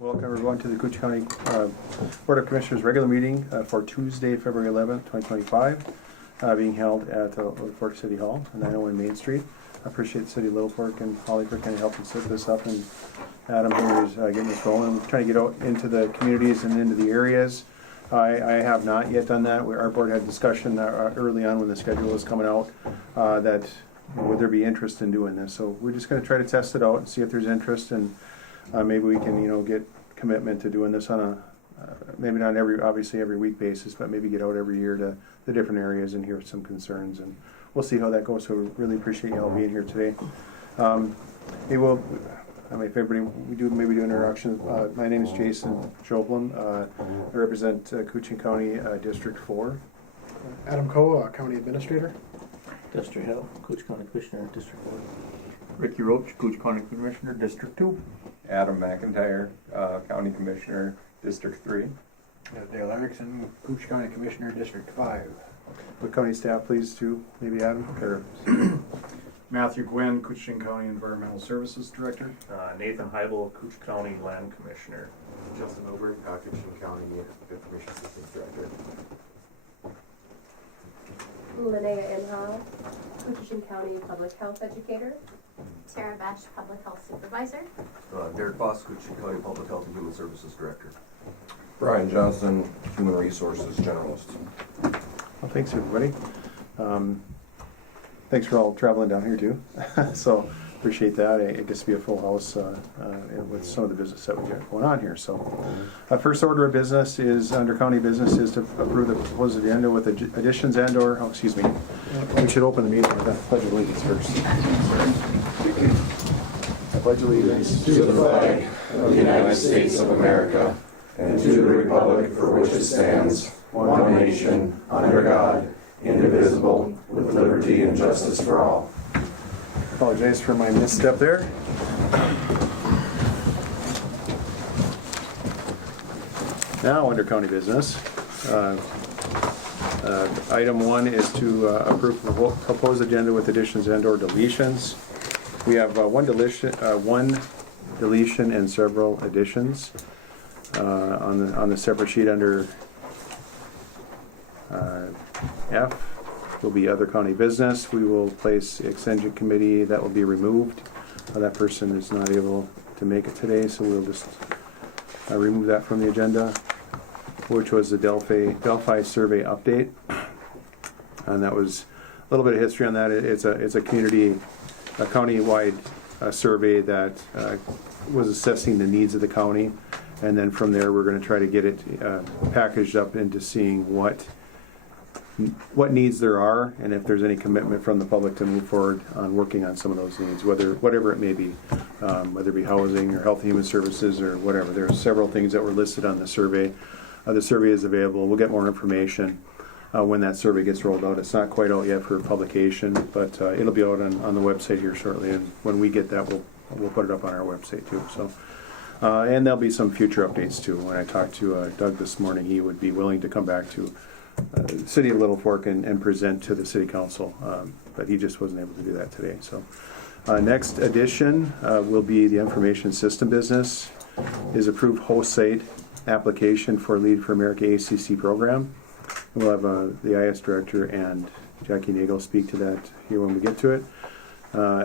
Welcome everyone to the Koochiching County Board of Commissioners regular meeting for Tuesday, February 11th, 2025, being held at Littlefork City Hall on 901 Main Street. I appreciate the City of Littlefork and Holly for kind of helping set this up, and Adam here is getting this rolling. We're trying to get out into the communities and into the areas. I have not yet done that. Our board had discussion early on when the schedule was coming out that would there be interest in doing this. So we're just going to try to test it out and see if there's interest, and maybe we can get commitment to doing this on a maybe not obviously every week basis, but maybe get out every year to the different areas and hear some concerns, and we'll see how that goes. So really appreciate you all being here today. If everybody, we do maybe do introductions. My name is Jason Joplin. I represent Koochiching County District 4. Adam Coe, County Administrator. Dusty Hill, Koochiching County Commissioner, District 4. Ricky Roach, Koochiching County Commissioner, District 2. Adam McIntyre, County Commissioner, District 3. Dale Erickson, Koochiching County Commissioner, District 5. Would county staff please too, maybe Adam? Or Matthew Gwynn, Koochiching County Environmental Services Director. Nathan Heibel, Koochiching County Land Commissioner. Justin Ober, Koochiching County Information Systems Director. Linnea Inha, Koochiching County Public Health Educator. Tara Besh, Public Health Supervisor. Derek Voss, Koochiching County Public Health and Human Services Director. Brian Johnson, Human Resources Generalist. Well, thanks everybody. Thanks for all traveling down here too. So appreciate that. I get to be a full house with some of the business that we got going on here. So first order of business is under county business is to approve the proposed agenda with additions we should open the meeting with the Pledge of Allegiance first. I pledge allegiance To the flag of the United States of America and to the republic for which it stands, one nation, under God, indivisible, with liberty and justice for all. Apologize for my misstep there. Now under county business, item 1 is to approve the proposed agenda with additions and/or deletions. We have one deletion and several additions on the separate sheet under F. Will be other county business. We will place extension committee. That will be removed. That person is not able to make it today, so we'll just remove that from the agenda, which was the Delphi survey update, and that was a little bit of history on that. It's a county-wide survey that was assessing the needs of the county, and then from there we're going to try to get it packaged up into seeing what needs there are, and if there's any commitment from the public to move forward on working on some of those needs, whatever it may be, whether it be housing or health and human services or whatever. There are several things that were listed on the survey. The survey is available. We'll get more information when that survey gets rolled out. It's not quite out yet for publication, but it'll be out on the website here shortly, and when we get that, we'll put it up on our website too. So, and there'll be some future updates too. When I talked to Doug this morning, he would be willing to come back to the City of Littlefork and present to the City Council, but he just wasn't able to do that today. So next addition will be the information system business is approved host site application for Lead for America ACC program. We'll have the IS director and Jackie Nagel speak to that here when we get to it.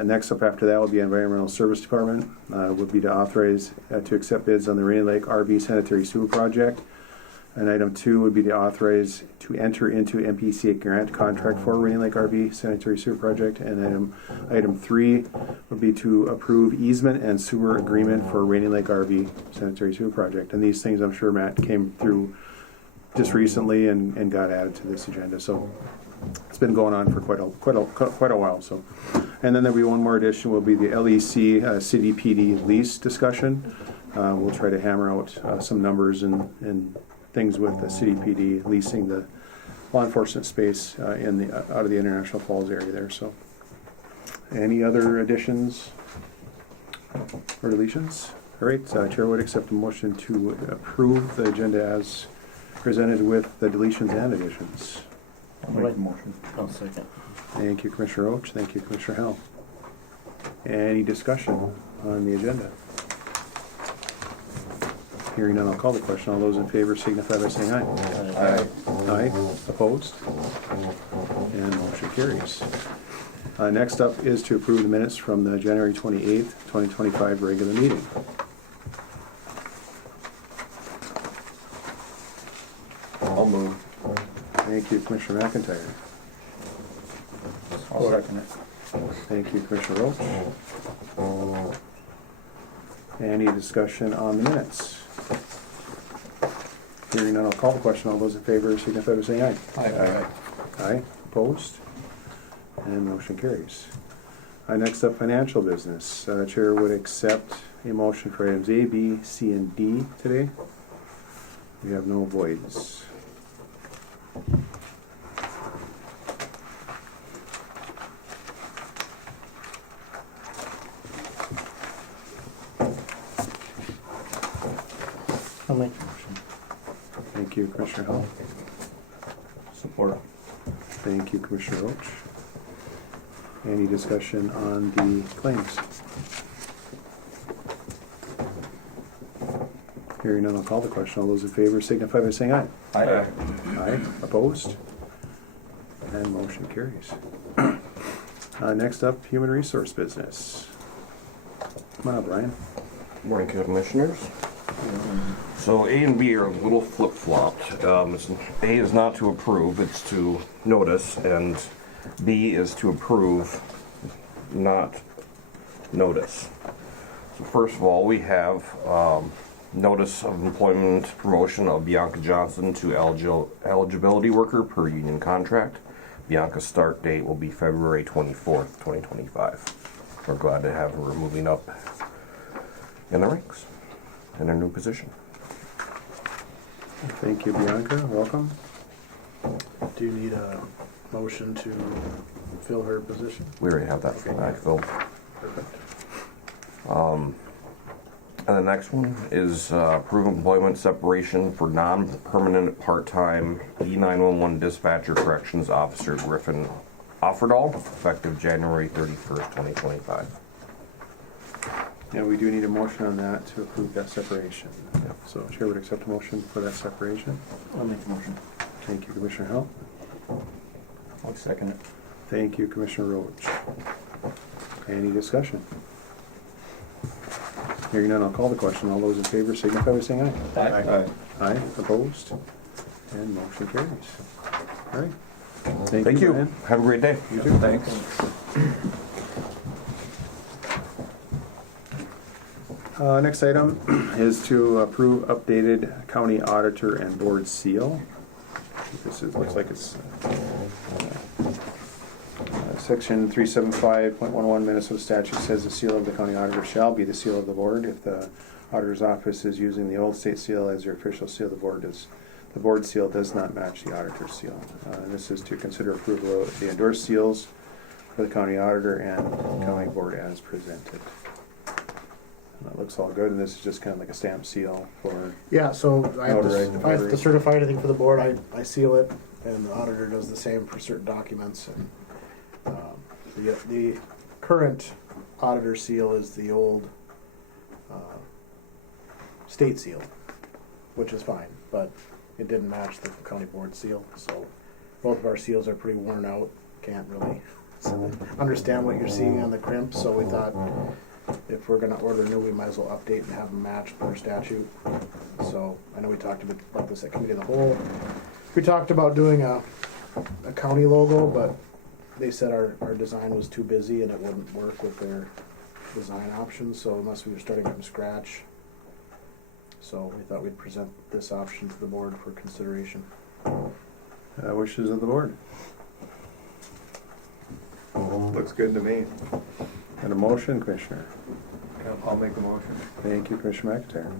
Next up after that will be Environmental Service Department. Would be to authorize to accept bids on the Rainy Lake RV Sanitary Sewer Project. And item 2 would be to authorize to enter into MPCA grant contract for Rainy Lake RV Sanitary Sewer Project. And item 3 would be to approve easement and sewer agreement for Rainy Lake RV Sanitary Sewer Project. And these things, I'm sure Matt came through just recently and got added to this agenda. So it's been going on for quite a while. So, and then there'll be one more addition. Will be the LEC City PD lease discussion. We'll try to hammer out some numbers and things with the City PD leasing the law enforcement space out of the International Falls area there. So, any other additions or deletions? All right, Chair would accept a motion to approve the agenda as presented with the deletions and additions. I'll make the motion. I'll second. Thank you, Commissioner Roach. Thank you, Commissioner Hell. Any discussion on the agenda? Hearing none, I'll call the question. All those in favor signify by saying aye. Aye. Aye. Opposed? And motion carries. Next up is to approve the minutes from the January 28th, 2025 regular meeting. I'll move. Thank you, Commissioner McIntyre. I'll second it. Thank you, Commissioner Roach. Any discussion on the minutes? Hearing none, I'll call the question. All those in favor signify by saying aye. Aye. Aye. Opposed? And motion carries. Next up, financial business. Chair would accept a motion for items A, B, C, and D today. We have no voids. I'll make the motion. Thank you, Commissioner Hall. Support. Thank you, Commissioner Roach. Any discussion on the claims? Hearing none, I'll call the question. All those in favor signify by saying aye. Aye. Aye. Opposed? And motion carries. Next up, human resource business. Come on, Brian. Morning, Commissioners. So A and B are a little flip-flopped. A is not to approve, it's to notice, and B is to approve, not notice. So first of all, we have notice of employment promotion of Bianca Johnson to eligibility worker per union contract. Bianca's start date will be February 24th, 2025. We're glad to have her moving up in the ranks in her new position. Thank you, Bianca. Welcome. Do you need a motion to fill her position? We already have that backfilled. Perfect. And the next one is approve employment separation for non-permanent part-time E911 dispatcher corrections officer Griffin Offerdahl, effective January 31st, 2025. Yeah, we do need a motion on that to approve that separation. Yep. So Chair would accept a motion for that separation. I'll make the motion. Thank you, Commissioner Hall. I'll second it. Thank you, Commissioner Roach. Any discussion? Hearing none, I'll call the question. All those in favor signify by saying aye. Aye. Aye. Opposed? And motion carries. All right. Thank you. Brian. Have a great day. You too. Thanks. Next item is to approve updated county auditor and board seal. This is, looks like it's section 375.11 Minnesota statute says the seal of the county auditor shall be the seal of the board. If the auditor's office is using the old state seal as their official seal, the board seal does not match the auditor's seal. And this is to consider approval of the endorsed seals for the county auditor and county board as presented. That looks all good, and this is just kind of like a stamp seal for, Yeah, so I have Notarized to, if I have to notary. certify anything for the board, I seal it, and the auditor does the same for certain documents. And the current auditor seal is the old state seal, which is fine, but it didn't match the county board seal. So both of our seals are pretty worn out. Can't really understand what you're seeing on the crimp. So we thought, if we're going to order new, we might as well update and have them match per statute. So I know we talked about this at committee of the whole. We talked about doing a county logo, but they said our design was too busy and it wouldn't work with their design options. So unless we were starting from scratch, so we thought we'd present this option to the board for consideration. wishes of the board. Looks good to me. And a motion, Commissioner. I'll make a motion. Thank you, Commissioner McIntyre.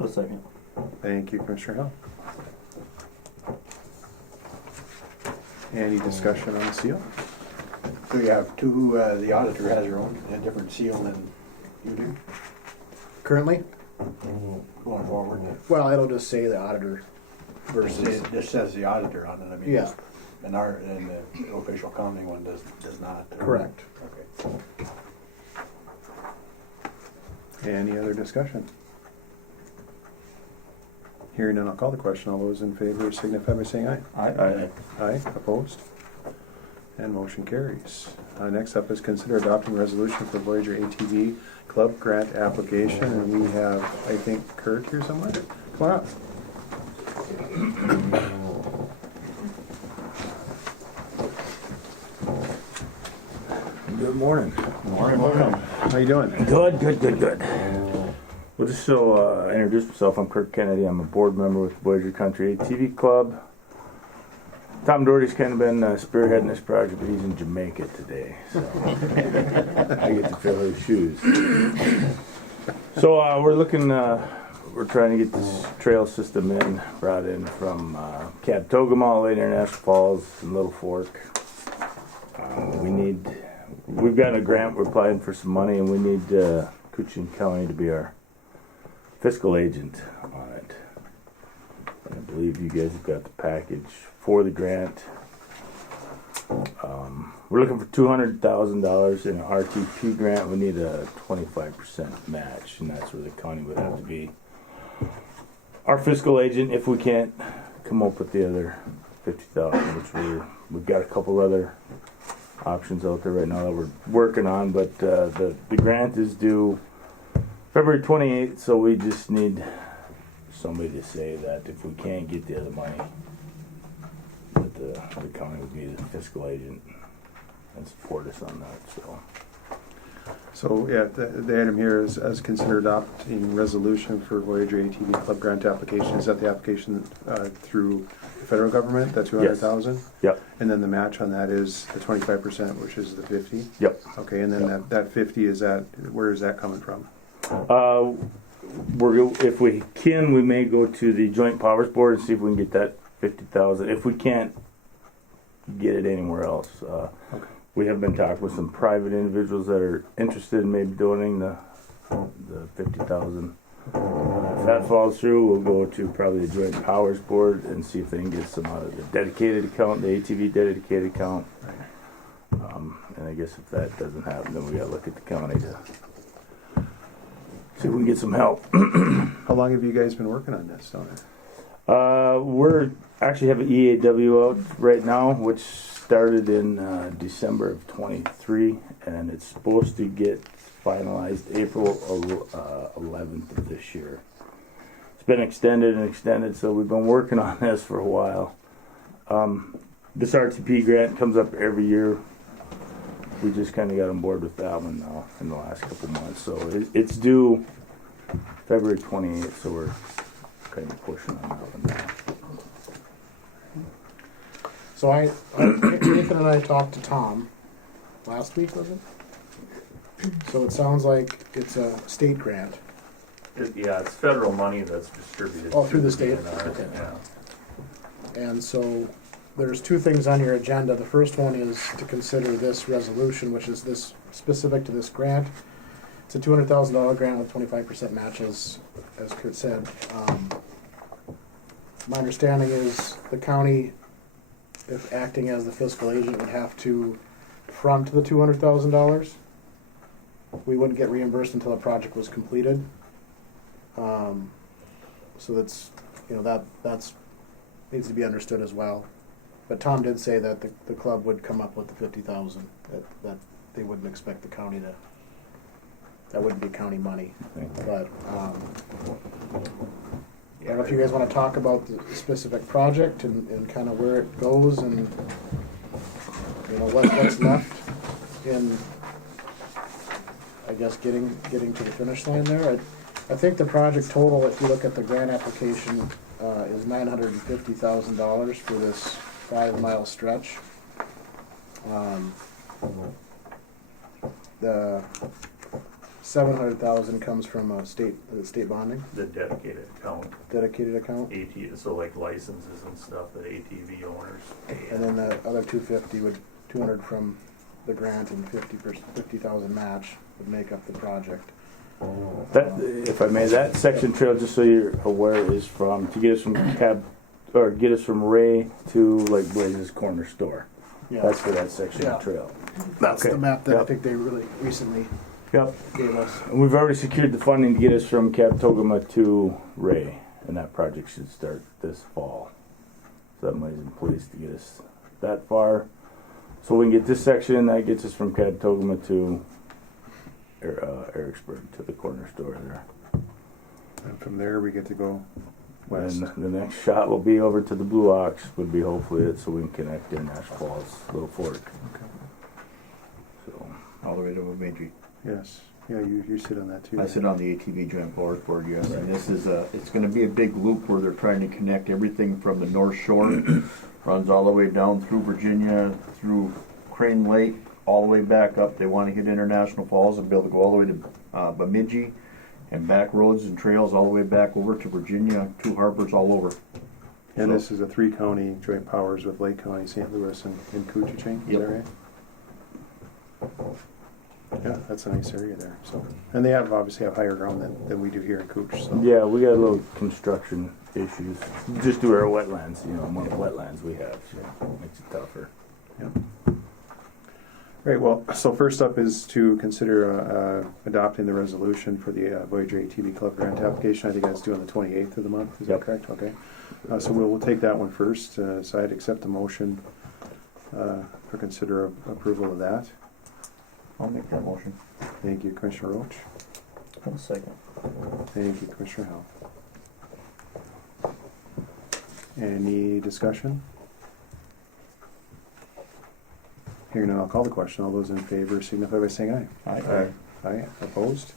I'll second. Thank you, Commissioner Hill. Any discussion on the seal? So you have two, the auditor has her own, a different seal than you do, Currently, going forward. well, it'll just say the auditor versus, It just says the auditor on it, I mean. yeah, And the official county one does not. correct. Okay. Any other discussion? Hearing none, I'll call the question. All those in favor signify by saying aye. Aye. Aye, opposed? And motion carries. Next up is consider adopting resolution for Voyager ATV Club grant application, and we have, I think, Kurt here somewhere. Come on up. Good morning. Morning. How you doing? Good. Well, just so introduce myself, I'm Kurt Kennedy. I'm a board member with the Voyager Country ATV Club. Tom Doherty's kind of been spearheading this project, but he's in Jamaica today, so I get to fill his shoes. So we're trying to get this trail system brought in from Cabtogama all the way to International Falls and Littlefork. We've got a grant, we're applying for some money, and we need Koochiching County to be our fiscal agent on it. I believe you guys have got the package for the grant. We're looking for $200,000 in an RTP grant. We need a 25% match, and that's where the county would have to be our fiscal agent if we can't come up with the other $50,000, which we've got a couple other options out there right now that we're working on, but the grant is due February 28th, so we just need somebody to say that if we can't get the other money, that the county would be the fiscal agent and support us on that. So yeah, the item here is as consider adopting resolution for Voyager ATV Club grant application. Is that the application through the federal government, that 200,000? Yep. And then the match on that is the 25%, which is the 50? Yep. Okay, and then that 50, where is that coming from? If we can, we may go to the Joint Powers Board and see if we can get that 50,000. If we can't get it anywhere else, Okay. we have been talking with some private individuals that are interested in maybe donating the 50,000. If that falls through, we'll go to probably the Joint Powers Board and see if they can get some out of the dedicated account, the ATV dedicated account. And I guess if that doesn't happen, then we got to look at the county to see if we can get some help. How long have you guys been working on this, Donna? We're actually have an EAW out right now, which started in December of 23, and it's supposed to get finalized April 11th of this year. It's been extended, so we've been working on this for a while. This RTP grant comes up every year. We just kind of got on board with that one now in the last couple months. So it's due February 28th, so we're kind of pushing on that one now. So Nathan and I talked to Tom last week, was it? So it sounds like it's a state grant. It's federal money that's distributed. Oh, through the state? Okay. Yeah. And so there's two things on your agenda. The first one is to consider this resolution, which is this specific to this grant. It's a $200,000 grant with 25% matches, as Kurt said. My understanding is the county, if acting as the fiscal agent, would have to front the $200,000. We wouldn't get reimbursed until the project was completed. So that's needs to be understood as well. But Tom did say that the club would come up with the 50,000. That they wouldn't expect the county to. That wouldn't be county money. But I don't know if you guys want to talk about the specific project and kind of where it goes and what's left in, I guess, getting to the finish line there. I think the project total, if you look at the grant application, is $950,000 for this 5-mile stretch. The $700,000 comes from state bonding. The dedicated account. Dedicated account. So like licenses and stuff that ATV owners pay. And then the other $200 from the grant and $50,000 match would make up the project. That, if I may, that section trail, just so you're aware, is to get us from Ray to like Blaze's corner store. Yeah. That's for that section of trail. That's Okay. the map that I Yep. think they really recently Yep. gave us. And we've already secured the funding to get us from Cabtogama to Ray. and that project should start this fall. So that money's in place to get us that far. So we can get this section, that gets us from Catatoga to Ericsburg to the corner store there. And from there, we get to go west. And the next shot will be over to the Blue Ox, would be hopefully it, so we can connect International Falls, Littlefork. Okay. So, All the way to Bemidji. Yes. Yeah, you sit on that too. I sit on the ATV Joint Board, yes, and this is it's gonna be a big loop where they're trying to connect everything from the North Shore, runs all the way down through Virginia, through Crane Lake, all the way back up. They wanna hit International Falls and be able to go all the way to Bemidji, and back roads and trails all the way back over to Virginia, 2 harbors all over. And this is a 3-county joint powers with Lake County, St. Louis, and Koochiching. Is Yep. that right? Yeah, that's a nice area there. So, and they obviously have higher ground than we do here in Cooch. So. yeah, we got a little construction issues. Just through our wetlands, more wetlands we have, so it makes it tougher. Yeah. Great. Well, so first up is to consider adopting the resolution for the Voyager ATV Club grant application. I think that's due on the 28th of the month. Is Yep. that correct? Okay. So we'll take that one first. So I'd accept the motion for consider approval of that. I'll make that motion. Thank you, Commissioner Roach. I'll second. Thank you, Commissioner Howell. Any discussion? Hearing none, I'll call the question. All those in favor signify by saying aye. Aye. Aye. Opposed?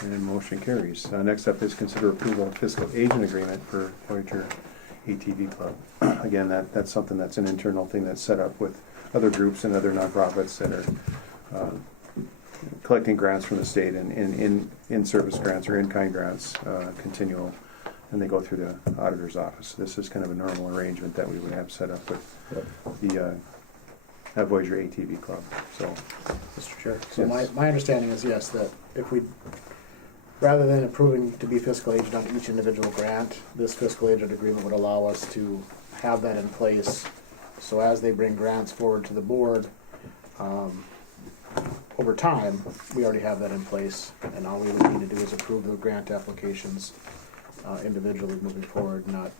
And motion carries. Next up is consider approval of fiscal agent agreement for Voyager ATV Club. Again, that's something that's an internal thing that's set up with other groups and other nonprofits that are collecting grants from the state and in-service grants or in-kind grants, continual, and they go through the auditor's office. This is kind of a normal arrangement that we would have set up with the Voyager ATV Club. So, Mr. Chair, so Yes. my understanding is, yes, that if we, rather than approving to be fiscal agent on each individual grant, this fiscal agent agreement would allow us to have that in place. So as they bring grants forward to the board, over time, we already have that in place, and all we would need to do is approve the grant applications individually moving forward, not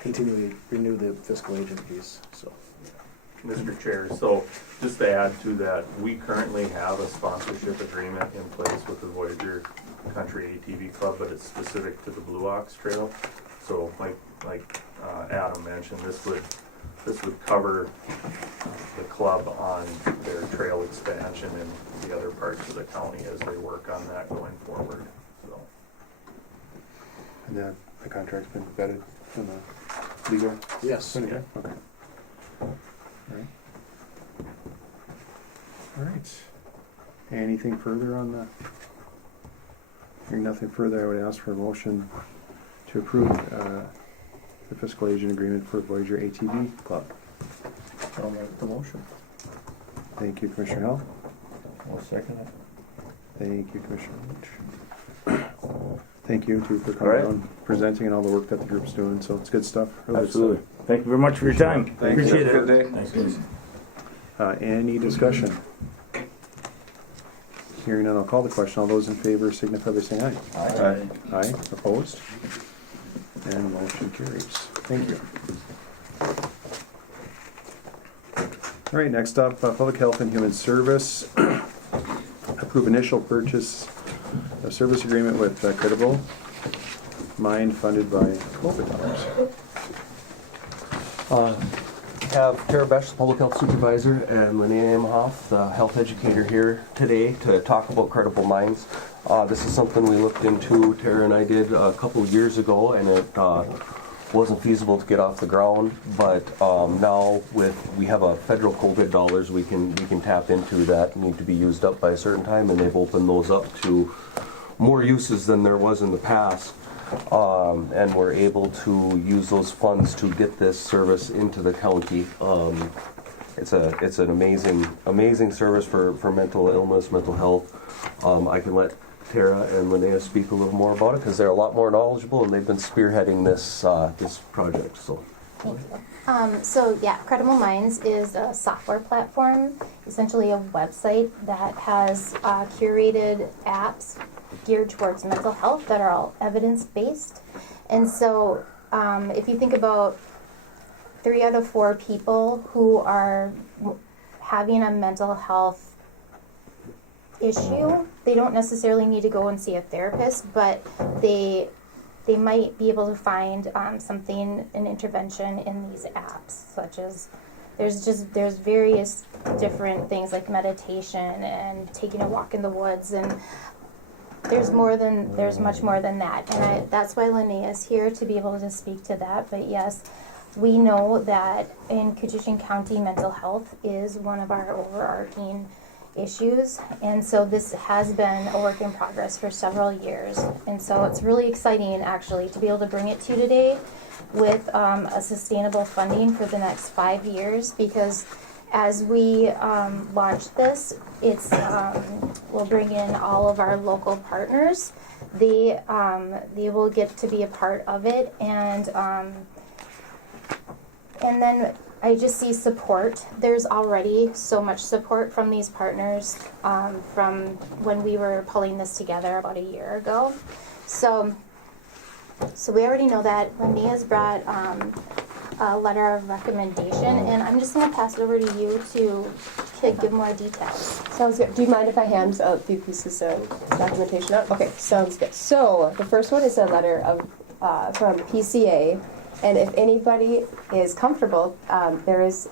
continually renew the fiscal agent piece, so. Mr. Chair, so just to add to that, we currently have a sponsorship agreement in place with the Voyager Country ATV Club, but it's specific to the Blue Ox Trail. So like Adam mentioned, this would cover the club on their trail expansion in the other parts of the county as they work on that going forward. So. and the contract's been vetted from the legal. Yes. Okay. All right. All right. Anything further on the? Hearing nothing further, I would ask for a motion to approve the fiscal agent agreement for Voyager ATV Club. I'll make the motion. Thank you, Commissioner Hell. I'll second it. Thank you, Commissioner Lynch. Thank you too for coming down, presenting, and all the work that the group's doing. So it's good stuff. Really good Absolutely. Thank you very much for your time. Thank you. Appreciate Have a good it. day. Thanks, guys. Any discussion? Hearing none, I'll call the question. All those in favor signify by saying aye. Aye. Aye. Opposed? And motion carries. Thank you. All right, next up, Public Health and Human Service. Approve initial purchase of service agreement with Credible Mind funded by COVID dollars. Have Tara Besh, the Public Health Supervisor, and Linnea Imhoff, the Health Educator, here today to talk about Credible Minds. This is something we looked into, Tara and I did a couple of years ago, and it wasn't feasible to get off the ground. But now we have a federal COVID dollars we can tap into that need to be used up by a certain time, and they've opened those up to more uses than there was in the past. And we're able to use those funds to get this service into the county. It's an amazing service for mental illness, mental health. I can let Tara and Linnea speak a little more about it because they're a lot more knowledgeable and they've been spearheading this project. So. Thank you. So yeah, Credible Minds is a software platform, essentially a website that has curated apps geared towards mental health that are all evidence-based. And so if you think about 3 out of 4 people who are having a mental health issue, they don't necessarily need to go and see a therapist, but they might be able to find something, an intervention in these apps, such as there's various different things like meditation and taking a walk in the woods, and there's much more than that. And that's why Linnea is here, to be able to speak to that. But yes, we know that in Koochiching County, mental health is one of our overarching issues, and so this has been a work in progress for several years, and so it's really exciting actually to be able to bring it to you today with a sustainable funding for the next 5 years, because as we launch this, we'll bring in all of our local partners. They will get to be a part of it, and then I just see support. There's already so much support from these partners from when we were pulling this together about a year ago. So we already know that. Linnea's brought a letter of recommendation, and I'm just going to pass it over to you to give more details. Sounds good. Do you mind if I hand a few pieces of documentation out? Okay, sounds good. So the first one is a letter of from PCA. And if anybody is comfortable, there is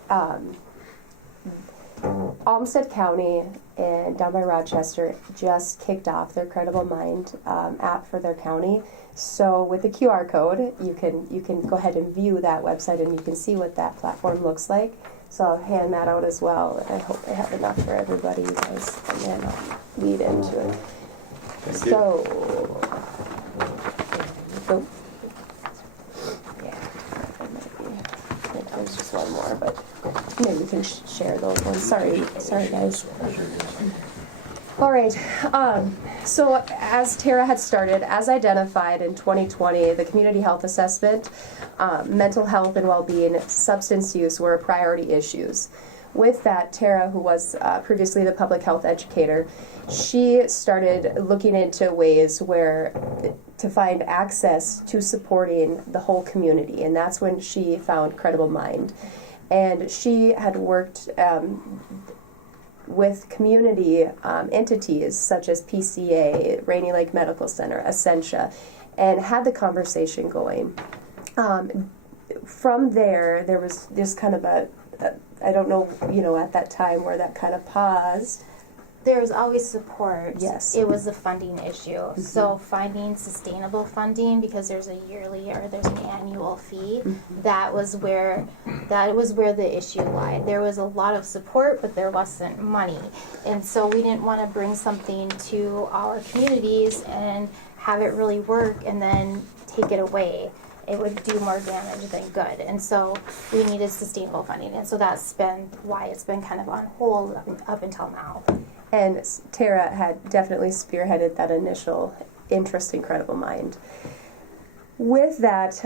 Olmsted County and down by Rochester just kicked off their Credible Mind app for their county. So with the QR code, you can go ahead and view that website, and you can see what that platform looks like. So I'll hand that out as well. I hope I have enough for everybody, you guys, and then I'll lead into it. There's just one more, but maybe we can share those ones. Sorry guys. All right, so as Tara had started, as identified in 2020, the community health assessment, mental health and well-being, substance use were priority issues. With that, Tara, who was previously the public health educator, she started looking into ways to find access to supporting the whole community, and that's when she found Credible Mind. And she had worked with community entities such as PCA, Rainy Lake Medical Center, Essentia, and had the conversation going. From there was just kind of I don't know, at that time where that kind of paused. There was always support. Yes. It was a funding issue. Mm-hmm. So finding sustainable funding, because there's a yearly or there's an annual fee, mm-hmm. that was where the issue lied. There was a lot of support, but there wasn't money. And so we didn't want to bring something to our communities and have it really work and then take it away. It would do more damage than good. And so we needed sustainable funding. And so that's been why it's been kind of on hold up until now. And Tara had definitely spearheaded that initial interest in Credible Mind. With that,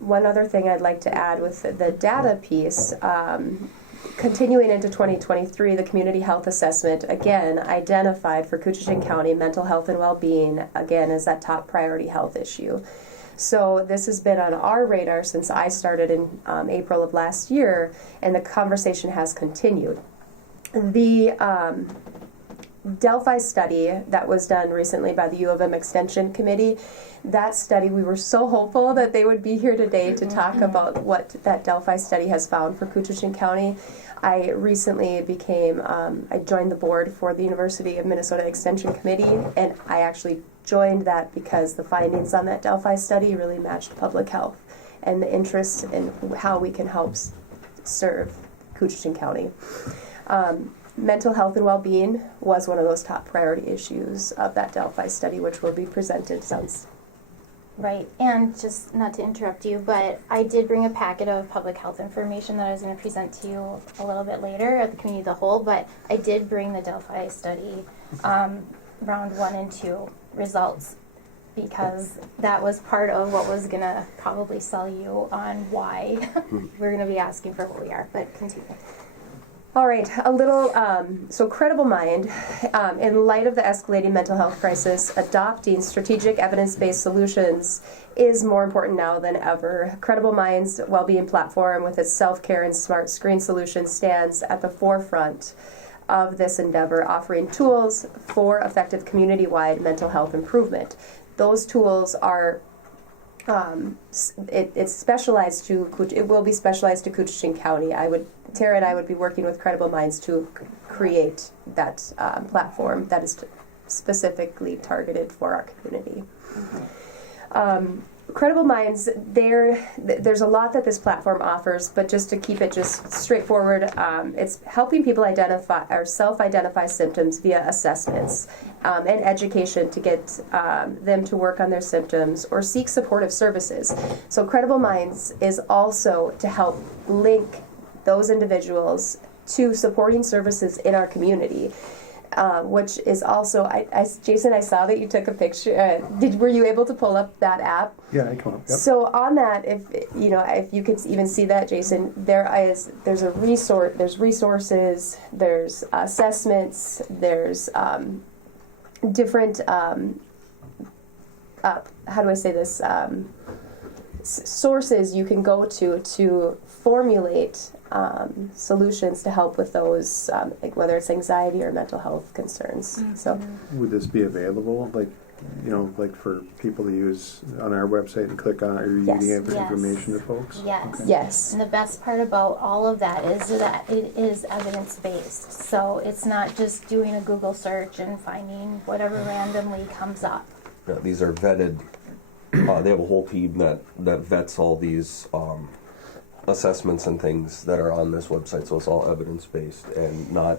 one other thing I'd like to add with the data piece, continuing into 2023, the community health assessment, again, identified for Koochiching County mental health and well-being, again, as that top priority health issue. So this has been on our radar since I started in April of last year, and the conversation has continued. The Delphi study that was done recently by the U of M Extension Committee, that study, we were so hopeful that they would be here today to talk about what that Delphi study has found for Koochiching County. I recently I joined the board for the University of Minnesota Extension Committee, and I actually joined that because the findings on that Delphi study really matched public health and the interest in how we can help serve Koochiching County. Mental health and well-being was one of those top priority issues of that Delphi study, which will be presented. Right, and just not to interrupt you, but I did bring a packet of public health information that I was going to present to you a little bit later at the community of the whole, but I did bring the Delphi study round 1 and 2 results, because that was part of what was going to probably sell you on why we're going to be asking for what we are, but continue. All right, a little, so Credible Mind, in light of the escalating mental health crisis, adopting strategic evidence-based solutions is more important now than ever. Credible Mind's well-being platform with its self-care and smart screen solutions stands at the forefront of this endeavor, offering tools for effective community-wide mental health improvement. Those tools are it's specialized to, it will be specialized to Koochiching County. Tara and I would be working with Credible Minds to create that platform that is specifically targeted for our community. Credible Minds, there's a lot that this platform offers, but just to keep it just straightforward, it's helping people identify or self-identify symptoms via assessments and education to get them to work on their symptoms or seek supportive services. So Credible Minds is also to help link those individuals to supporting services in our community. Which is also, Jason, I saw that you took a picture. Were you able to pull up that app? Yeah, I come up. Yep. So on that, if you could even see that, Jason, there's a resource, there's resources, there's assessments, there's different how do I say this? Sources you can go to formulate solutions to help with those, like whether it's anxiety or mental health concerns. Mm-hmm. So, would this be available, like for people to use on our website and click on it? Are you giving information to folks? Yes. Okay. Yes. And the best part about all of that is that it is evidence-based. So it's not just doing a Google search and finding whatever randomly comes up. Yeah, these are vetted. They have a whole team that vets all these assessments and things that are on this website, so it's all evidence-based and not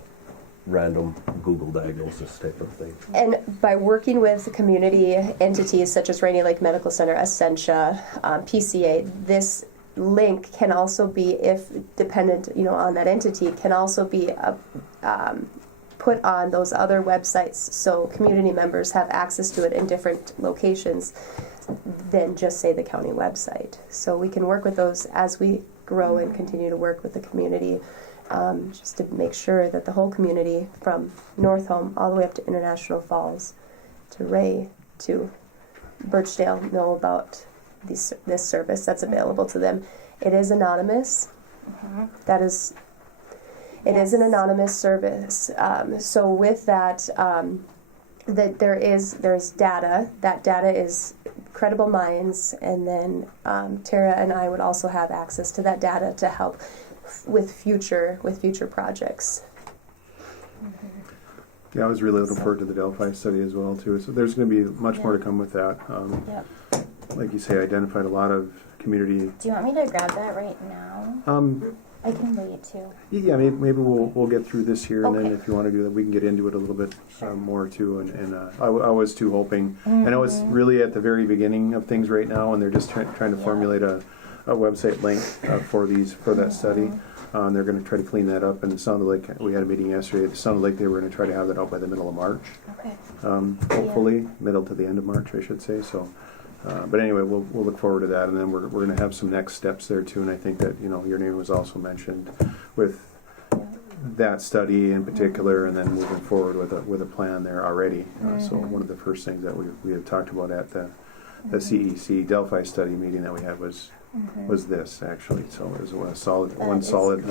random Google diagnosis type of thing. And by working with community entities such as Rainy Lake Medical Center, Essentia, PCA, this link can also be, if dependent on that entity, can also be put on those other websites so community members have access to it in different locations than just, say, the county website. So we can work with those as we grow and continue to work with the community, just to make sure that the whole community, from North Home all the way up to International Falls, to Ray, to Birchdale, know about this service that's available to them. It is anonymous. Mm-hmm. It is an anonymous service. So with that, that there's data. That data is Credible Minds, and then Tara and I would also have access to that data to help with future projects. Mm-hmm. Yeah, I was really looking forward to the Delphi study as well too. So there's going to be much more to come with that. Like you say, identified a lot of community. Do you want me to grab that right now? I can wait too. Yeah, maybe we'll get through this here, and then if you want to do that, we can get into it a little bit more too. And I was too hoping. I know it's really at the very beginning of things right now, and they're just trying to formulate a website link for that study. And they're going to try to clean that up. And it sounded like we had a meeting yesterday. It sounded like they were going to try to have that out by the middle of March. Okay. Hopefully, middle to the end of March, I should say. So. But anyway, we'll look forward to that, and then we're going to have some next steps there too. And I think that your name was also mentioned with that study in particular, and then moving forward with a plan there already. So one of the first things that we had talked about at the CEC Delphi study meeting that we had was this actually. So it was one solid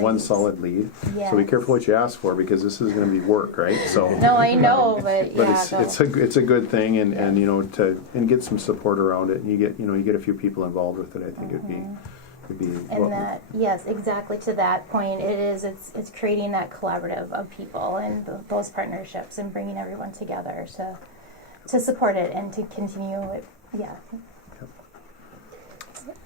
lead. Yes. So be careful what you ask for, because this is going to be work, right? So no, I know, but it's a good thing, and get some support around it, and you get a few people involved with it. I think it'd be. Yes, exactly, to that point, it's creating that collaborative of people and those partnerships and bringing everyone together to support it and to continue it. Yeah.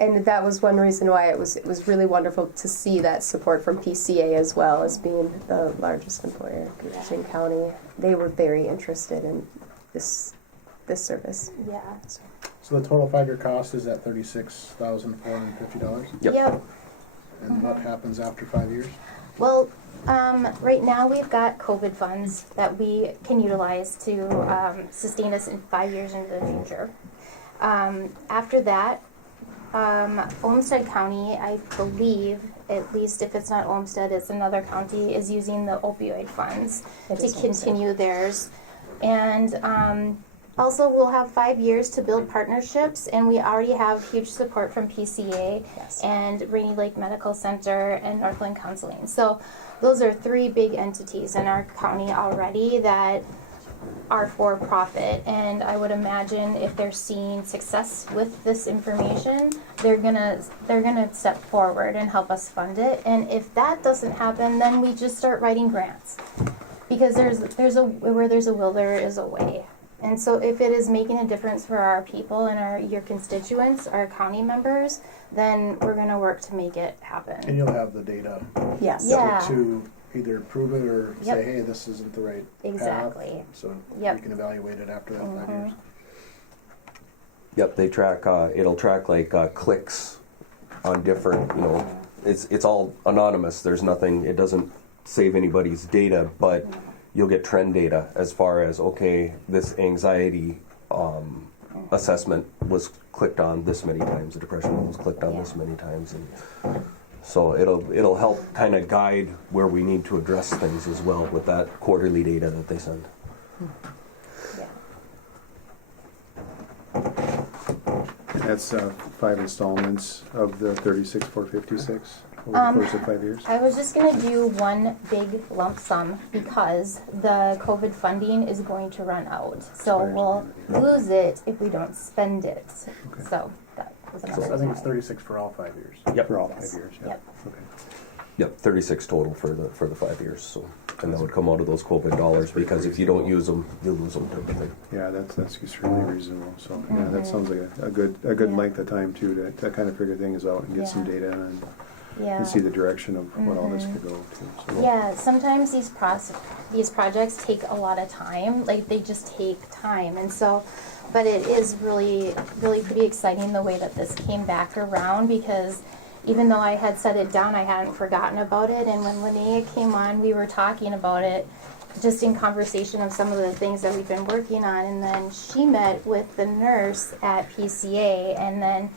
And that was one reason why it was really wonderful to see that support from PCA as well, as being the largest employer in Koochiching County. They were very interested in this service. Yeah. So the total 5-year cost is at $36,450. Yep. And what happens after 5 years? Well, right now we've got COVID funds that we can utilize to sustain us in 5 years into the future. After that, Olmsted County, I believe, at least if it's not Olmsted, it's another county, is using the opioid funds It to is Olmsted. continue theirs. And also, we'll have 5 years to build partnerships, and we already have huge support from PCA Yes. and Rainy Lake Medical Center and Northland Counseling. So those are 3 big entities in our county already that are for profit, and I would imagine if they're seeing success with this information, they're gonna step forward and help us fund it. And if that doesn't happen, then we just start writing grants, because where there's a will, there is a way. And so if it is making a difference for our people and your constituents, our county members, then we're gonna work to make it happen. And you'll have the data Yes. Yeah. to either prove it or Yep. say, hey, this isn't the right Exactly. path. So Yep. you can evaluate it after that 5 years. Yep, they track. It'll track like clicks on different. It's all anonymous. There's nothing. It doesn't save anybody's data, but you'll get trend data as far as this anxiety assessment was clicked on this many times. The depression one was clicked on this many times, and so it'll help kind of guide where we need to address things as well with that quarterly data that they send. That's 5 installments of the 36,456 over the course of 5 years. I was just going to do one big lump sum because the COVID funding is going to run out. So we'll lose it if we don't spend it. So that was another I think it's reason. 36 for all 5 years. Yep. For all 5 years, yeah. Yep. Okay. Yep, 36 total for the 5 years. So, and that would come out of those COVID dollars because if you don't use them, you lose them. Type of thing. Yeah, that's extremely reasonable. So yeah, that sounds like a good length of time too to kind of figure things out and get some data and see the direction of what all this could go to. So. Yeah, sometimes these projects take a lot of time. Like they just take time, and so, but it is really pretty exciting the way that this came back around, because even though I had set it down, I hadn't forgotten about it. And when Linnea came on, we were talking about it just in conversation of some of the things that we've been working on. And then she met with the nurse at PCA, and then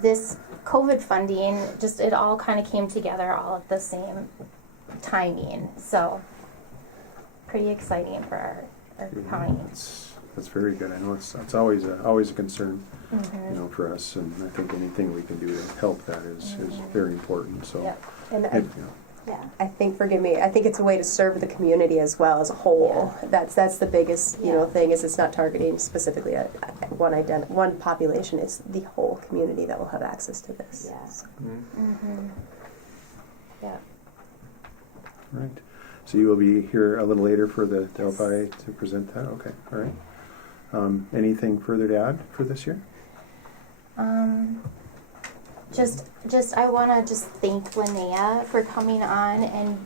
this COVID funding, just it all kind of came together all at the same timing. So pretty exciting for our county. That's very good. I know it's always a concern, for us, and I think anything we can do to help that is very important. So, Yep. And I think, forgive me, I think it's a way to serve the community as well as a whole. That's the biggest thing, is it's not targeting specifically one population. It's the whole community that will have access to this. Yeah. So. Yeah. Right. So you will be here a little later for the Delphi to present that. Okay. All right. Anything further to add for this year? Just I want to just thank Linnea for coming on and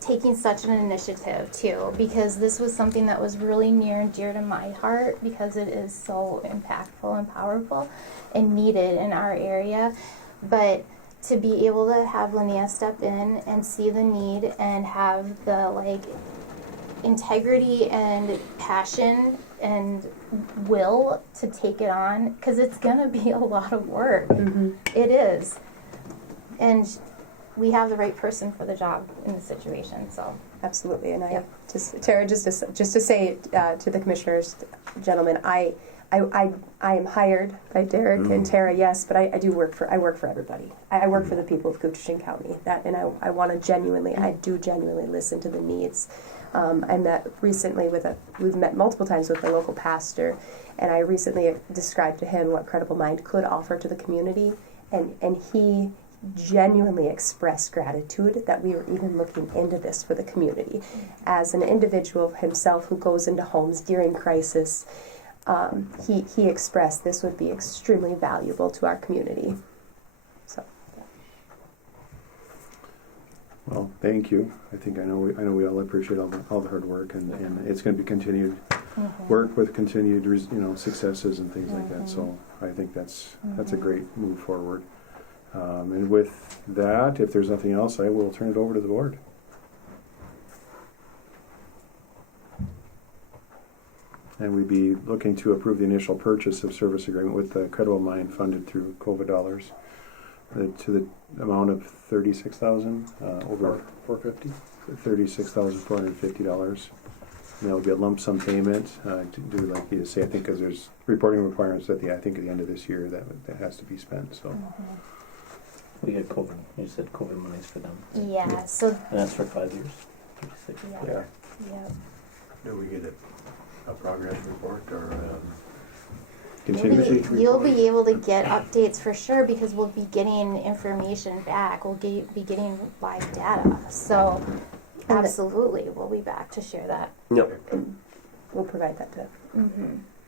taking such an initiative too, because this was something that was really near and dear to my heart, because it is so impactful and powerful and needed in our area. But to be able to have Linnea step in and see the need and have the integrity and passion and will to take it on, because it's gonna be a lot of work. It is, and we have the right person for the job in the situation. So Absolutely, and Tara, just to say to the commissioners, gentlemen, I am hired by Derek and Tara, yes, but I work for everybody. I work for the people of Koochiching County. I want to genuinely listen to the needs. I met recently we've met multiple times with the local pastor, and I recently described to him what Credible Mind could offer to the community, and he genuinely expressed gratitude that we were even looking into this for the community. As an individual himself who goes into homes during crisis, he expressed this would be extremely valuable to our community. So. Well, thank you. I know we all appreciate all the hard work, and it's going to be continued work with continued successes and things like that. So I think that's a great move forward. And with that, if there's nothing else, I will turn it over to the board. And we'd be looking to approve the initial purchase of service agreement with the Credible Mind funded through COVID dollars to the amount of $36,000, over $450. $36,450. And that would be a lump sum payment to do, like you say, I think, because there's reporting requirements at the end of this year that has to be spent. So We had COVID, you said COVID monies for them. Yeah, so, And that's for 5 years. 36. yeah, yeah. Do we get a progress report or? continuously. You'll be able to get updates for sure because we'll be getting information back. We'll be getting live data. So absolutely, we'll be back to share that. Yep. And we'll provide that to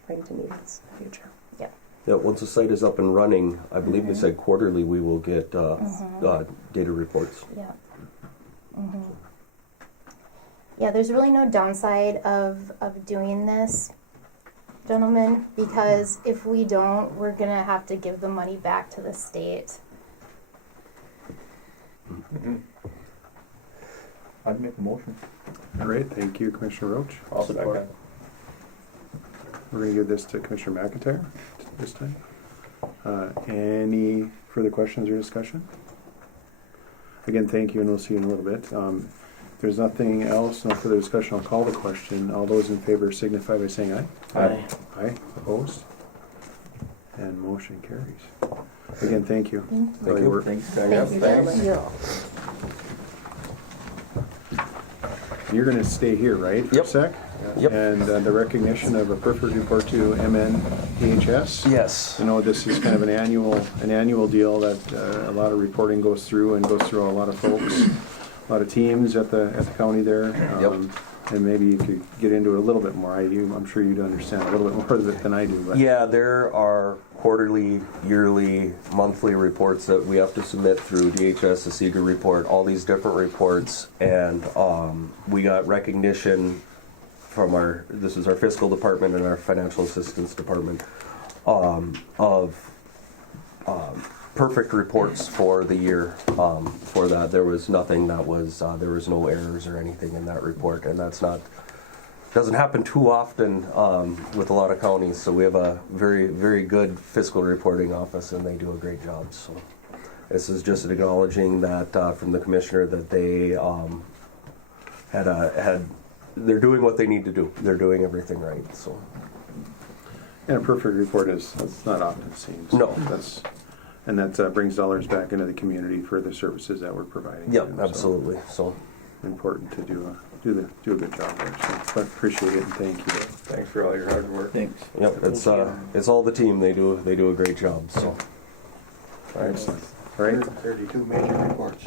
bring to meetings in the future. Yep. Yeah, once the site is up and running, I believe they said quarterly we will get data reports. Yeah. Yeah, there's really no downside of doing this, gentlemen, because if we don't, we're going to have to give the money back to the state. I'd make a motion. All right, thank you, Commissioner Roach. I'll support. We're going to give this to Commissioner McIntyre this time. Any further questions or discussion? Again, thank you, and we'll see you in a little bit. If there's nothing else, no further discussion, I'll call the question. All those in favor signify by saying aye. Aye. Aye. Opposed? And motion carries. Again, thank you. Thank you. Thanks, Thank you, gentlemen. You're going to stay here, right, for a sec? Yep. And the recognition of a perfect report to MNPHS. Yes. You know, this is kind of an annual deal that a lot of reporting goes through a lot of folks, a lot of teams at the county there. And maybe you could get into it a little bit more. I'm sure you'd understand a little bit more of it than I do. But. Yeah, there are quarterly, yearly, monthly reports that we have to submit through DHS, the Seeger report, all these different reports, and we got recognition from this is our fiscal department and our financial assistance department, of perfect reports for the year. For that, there was nothing that was there was no errors or anything in that report, and doesn't happen too often with a lot of counties. So we have a very, very good fiscal reporting office, and they do a great job. So this is just acknowledging that from the commissioner that they they're doing what they need to do. They're doing everything right. So. And a perfect report that's not often seen. So No. That brings dollars back into the community for the services that we're providing. Yep, absolutely. So important to do a good job there. So, but appreciate it and thank you. Thanks for all your hard work. Thanks. Yep, it's all the team. They do a great job. So. Excellent. All right. 32 major reports.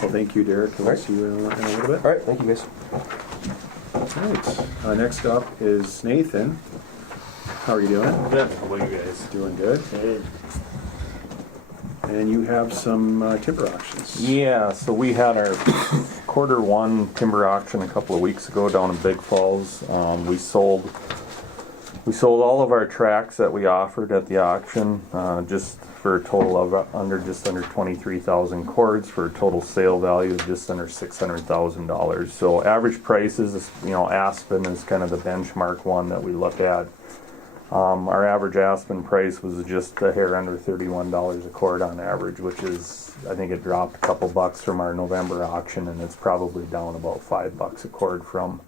Well, thank you, Derek. And we'll see you in a little bit. All right. Thank you, guys. All right. Next up is Nathan. How are you doing? Good. How about you guys? Doing good. Good. And you have some timber auctions. Yeah, so we had our Q1 timber auction a couple of weeks ago down in Big Falls. We sold all of our tracts that we offered at the auction, just for a total of just under 23,000 cords for a total sale value of just under $600,000. So average prices, aspen is kind of the benchmark one that we look at. Our average aspen price was just a hair under $31 a cord on average, which is, I think it dropped a couple bucks from our November auction, and it's probably down about $5 a cord from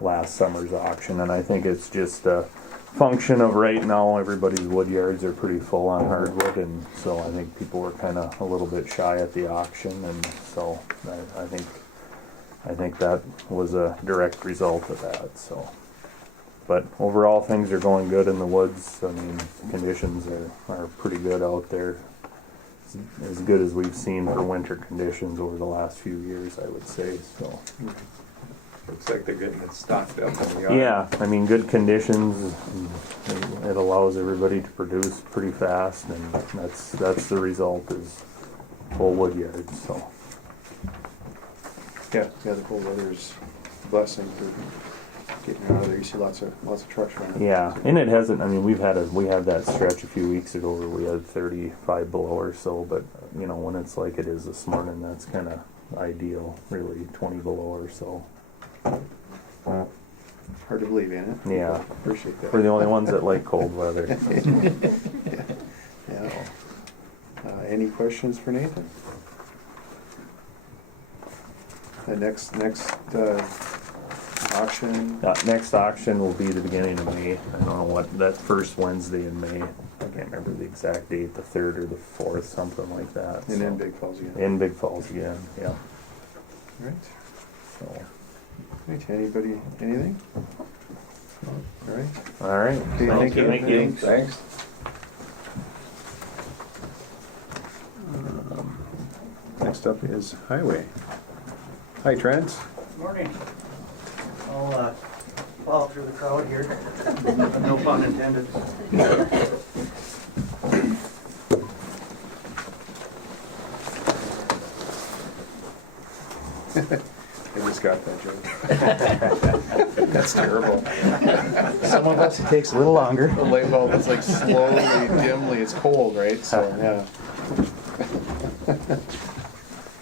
last summer's auction. And I think it's just a function of right now everybody's wood yards are pretty full on hardwood, and so I think people were kind of a little bit shy at the auction, and so I think that was a direct result of that. So. But overall, things are going good in the woods. I mean, conditions are pretty good out there. As good as we've seen for winter conditions over the last few years, I would say. So. Looks like they're getting it stocked up in the yard. Yeah, I mean, good conditions. It allows everybody to produce pretty fast, and that's the result is full wood yards. So. Yeah, the cold weather is a blessing for getting out of there. You see lots of trucks running. Yeah, and it hasn't. I mean, we had that stretch a few weeks ago where we had 35 below or so. But when it's like it is this morning, that's kind of ideal. Really, 20 below or so. Hard to believe, ain't it? Yeah, Appreciate that. we're the only ones that like cold weather. Yeah. Any questions for Nathan? The next auction, Next auction will be the beginning of May. I don't know what, that first Wednesday in May. I can't remember the exact date, the 3rd or the 4th, something like that. and then Big Falls again. In Big Falls again, yeah. Right. So, Right, anybody, anything? All right. all right. Okay, thank you. Thank you. Thanks. Next up is Highway. Hi, Trent. Morning. I'll fall through the crowd here. No pun intended. I just got that joke. That's terrible. Some of us it takes a little longer. The light bulb is like slowly, dimly, it's cold, right? So, yeah.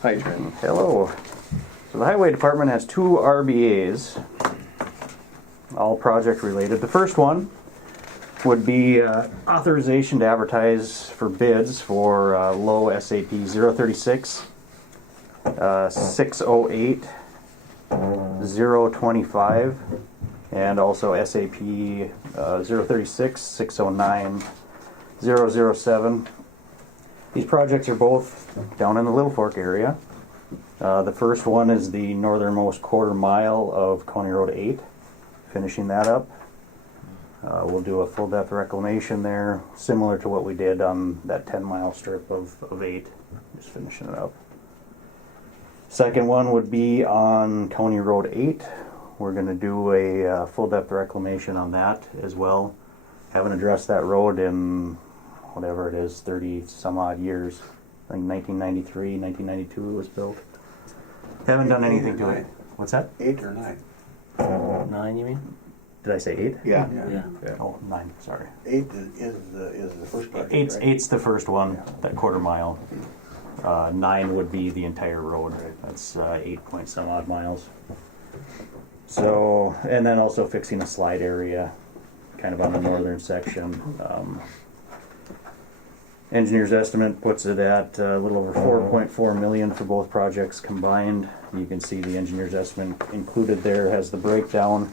Hi, Trent. Hello. So the Highway Department has 2 RBAs, all project related. The first one would be authorization to advertise for bids for low SAP 036, 608, 025, and also SAP 036, 609, 007. These projects are both down in the Littlefork area. The first one is the northernmost quarter mile of County Road 8, finishing that up. We'll do a full depth reclamation there, similar to what we did on that 10-mile strip of 8, just finishing it up. Second one would be on County Road 8. We're going to do a full depth reclamation on that as well. Haven't addressed that road in whatever it is, 30 some odd years. I think 1993, 1992 it was built. Haven't done anything to it. What's that? 8 or 9? 9, you mean? Did I say 8? Yeah. Oh, 9, sorry. 8 is the first project, right? Eight's the first one, that quarter mile. 9 would be the entire road. That's 8 point some odd miles. So, and then also fixing a slide area, kind of on the northern section. Engineer's estimate puts it at a little over 4.4 million for both projects combined. You can see the engineer's estimate included there has the breakdown.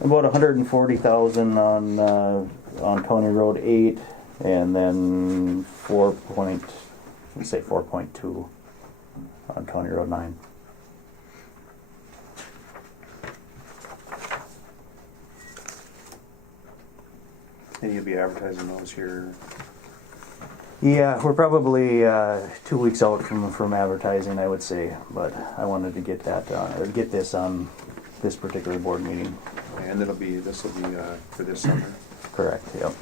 About 140,000 on County Road 8, and then 4.2 on County Road 9. And you'll be advertising those here. Yeah, we're probably 2 weeks out from advertising, I would say, but I wanted to get that or get this on this particular board meeting. And this will be for this summer. Correct. Yep.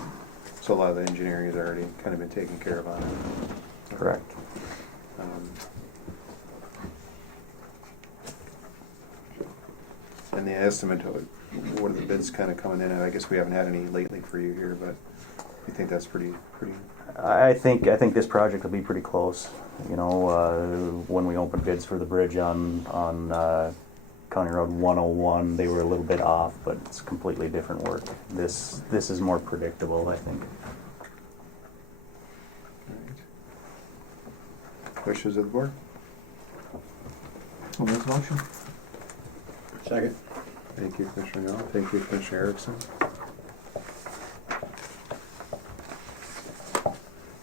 So a lot of the engineering has already kind of been taken care of on it. Correct. And the estimate of what are the bids kind of coming in at? I guess we haven't had any lately for you here, but you think that's pretty. I think this project will be pretty close. You know, when we opened bids for the bridge on County Road 101, they were a little bit off, but it's completely different work. This is more predictable, I think. Wishes of the board? I'll make a motion. Second. Thank you, Commissioner Gall. Thank you, Commissioner Erickson.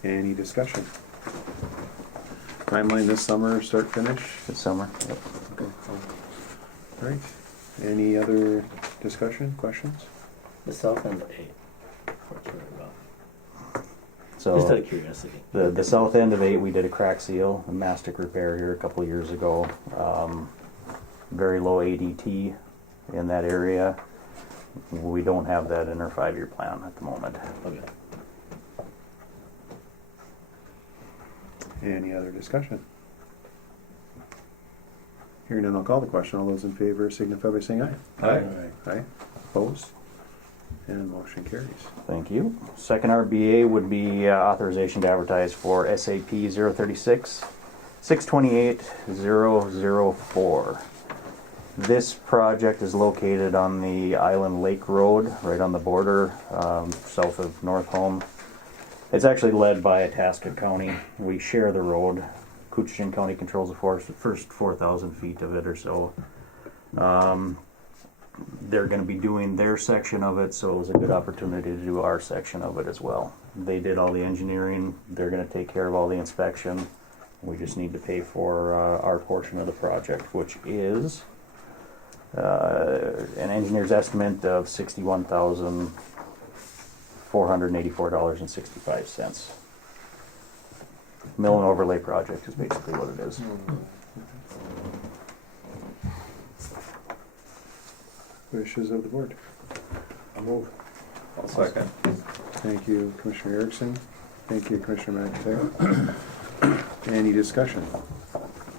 Any discussion? Timeline this summer, start finish? This summer. Yep. Okay. All right. Any other discussion, questions? The south end of 8. What's that about? So Just out of curiosity. The south end of 8, we did a crack seal, a mastic repair here a couple of years ago. Very low ADT in that area. We don't have that in our 5-year plan at the moment. Okay. Any other discussion? Hearing none, I'll call the question. All those in favor signify by saying aye. Aye. Aye. Opposed? And motion carries. Thank you. Second RBA would be authorization to advertise for SAP 036, 628, 004. This project is located on the Island Lake Road, right on the border, south of North Home. It's actually led by Itasca County. We share the road. Koochiching County controls the first 4,000 feet of it or so. They're going to be doing their section of it, so it was a good opportunity to do our section of it as well. They did all the engineering. They're going to take care of all the inspection. We just need to pay for our portion of the project, which is an engineer's estimate of $61,484.65. Mill and overlay project is basically what it is. Wishes of the board. I'll move. I'll second. Thank you, Commissioner Erickson. Thank you, Commissioner McIntyre. Any discussion?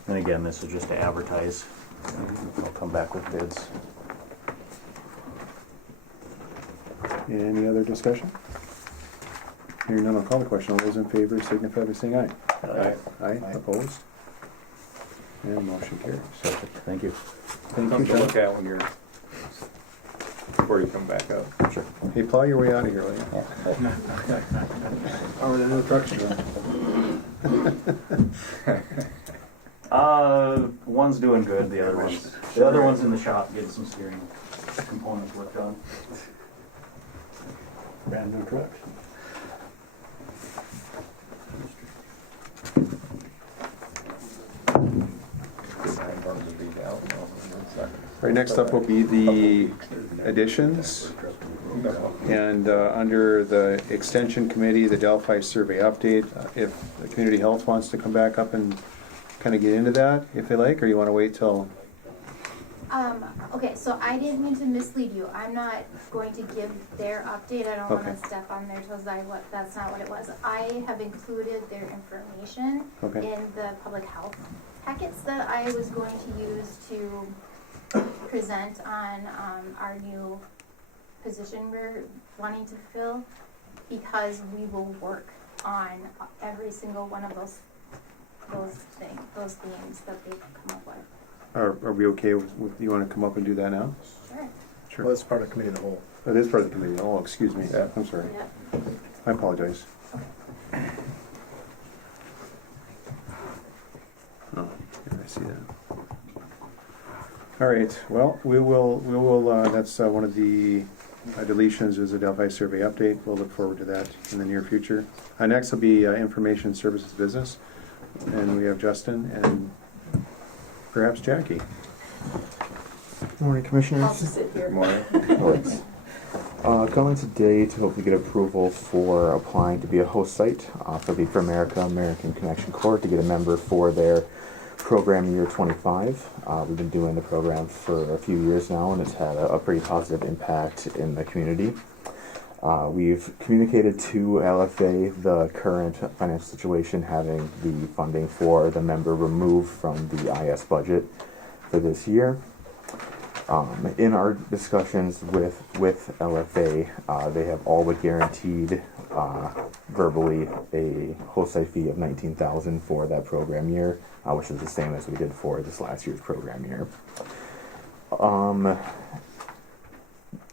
And again, this is just to advertise. I'll come back with bids. Any other discussion? Hearing none, I'll call the question. All those in favor signify by saying aye. Aye. Aye. Opposed? And motion carries. Thank you. Thank Something you, to John. look at when you're, before you come back up. Sure. Hey, plow your way out of here, will you? How are the new trucks doing? One's doing good. The other one's in the shop getting some steering components worked on. Brand new trucks. Right, next up will be the additions. And under the Extension Committee, the Delphi survey update, if the Community Health wants to come back up and kind of get into that, if they like, or you want to wait till? Okay, so I didn't mean to mislead you. I'm not going to give their update. I don't want Okay. to step on their toes. That's not what it was. I have included their information Okay. in the public health packets that I was going to use to present on our new position we're wanting to fill, because we will work on every single one of those themes that they've come up with. Are we okay with, you want to come up and do that now? Sure. Sure. Well, it's part of committee of the whole. It is part of the committee. Oh, excuse me. Yeah. I'm sorry. Yeah. I apologize. Oh, yeah, I see that. All right, well, we will, that's one of the deletions is a Delphi survey update. We'll look forward to that in the near future. Next will be information services business. And we have Justin and perhaps Jackie. Morning, Commissioners. I'll just sit here. Morning. Calling today to hopefully get approval for applying to be a host site for the For America American Connection Corps to get a member for their program year 25. We've been doing the program for a few years now, and it's had a pretty positive impact in the community. We've communicated to LFA the current financial situation, having the funding for the member removed from the IS budget for this year. In our discussions with LFA, they have all but guaranteed verbally a host site fee of $19,000 for that program year, which is the same as we did for this last year's program year.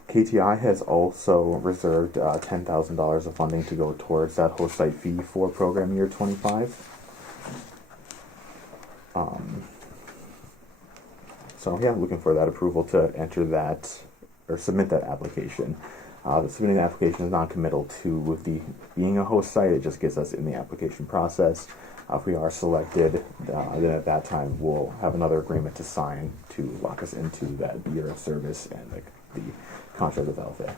KTI has also reserved $10,000 of funding to go towards that host site fee for program year 25. So yeah, looking for that approval to enter that or submit that application. Submitting the application is non-committal to the being a host site. It just gets us in the application process. If we are selected, then at that time we'll have another agreement to sign to lock us into that year of service and the contract with LFA.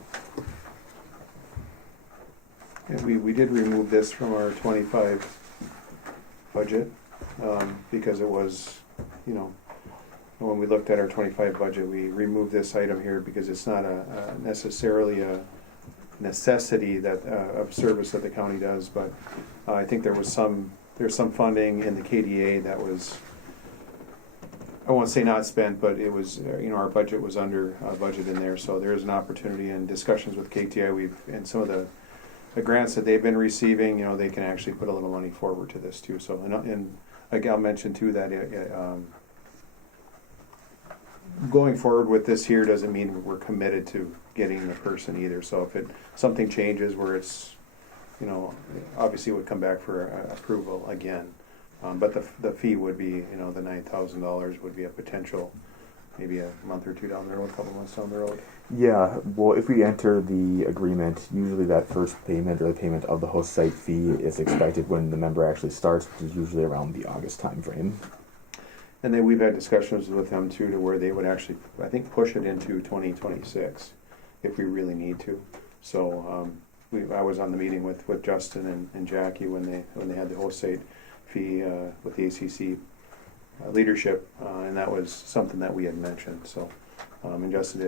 And we did remove this from our 25 budget because it was, when we looked at our 25 budget, we removed this item here because it's not necessarily a necessity that of service that the county does. But I think there's some funding in the KDA that was, I won't say not spent, but it was, our budget was under budget in there. So there is an opportunity in discussions with KTI. And some of the grants that they've been receiving, they can actually put a little money forward to this too. So, and like I'll mention too that going forward with this here doesn't mean we're committed to getting the person either. So if something changes where it's obviously would come back for approval again. But the fee would be, the $9,000 would be a potential, maybe a month or two down the road, a couple months down the road. Yeah, well, if we enter the agreement, usually that first payment or the payment of the host site fee is expected when the member actually starts, which is usually around the August time frame. And then we've had discussions with them too, to where they would actually, I think, push it into 2026 if we really need to. So I was on the meeting with Justin and Jackie when they had the host site fee with the ACC leadership, and that was something that we had mentioned. So, and Justin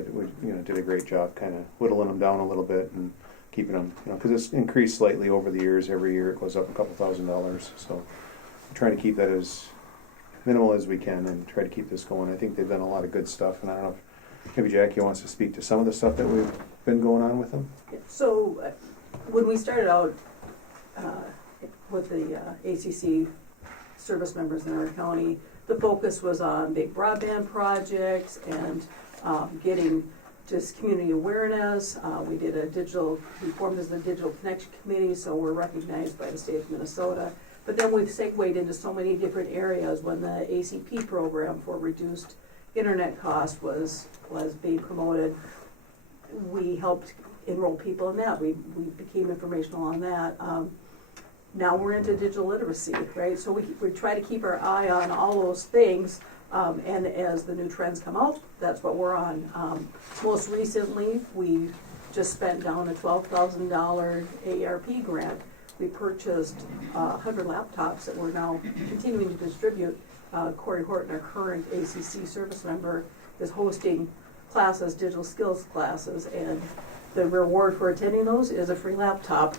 did a great job, kind of whittling them down a little bit and keeping them, because it's increased slightly over the years. Every year it goes up a couple $1,000s. So, we're trying to keep that as minimal as we can and try to keep this going. I think they've done a lot of good stuff, and I don't know if maybe Jackie wants to speak to some of the stuff that we've been going on with them. So, when we started out with the ACC service members in our county, the focus was on big broadband projects and getting just community awareness. We formed as the Digital Connection Committee, so we're recognized by the state of Minnesota. But then we've segued into so many different areas. When the ACP program for reduced internet cost was being promoted, we helped enroll people in that. We became informational on that. Now we're into digital literacy, right? So we try to keep our eye on all those things, and as the new trends come out, that's what we're on. Most recently, we just spent down a $12,000 ARP grant. We purchased 100 laptops that we're now continuing to distribute. Corey Horton, our current ACC service member, is hosting classes, digital skills classes, and the reward for attending those is a free laptop.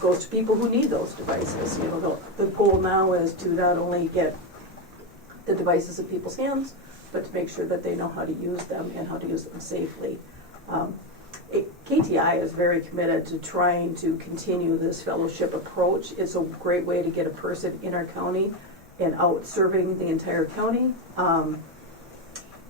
Goes to people who need those devices. The goal now is to not only get the devices in people's hands, but to make sure that they know how to use them and how to use them safely. KTI is very committed to trying to continue this fellowship approach. It's a great way to get a person in our county and out serving the entire county.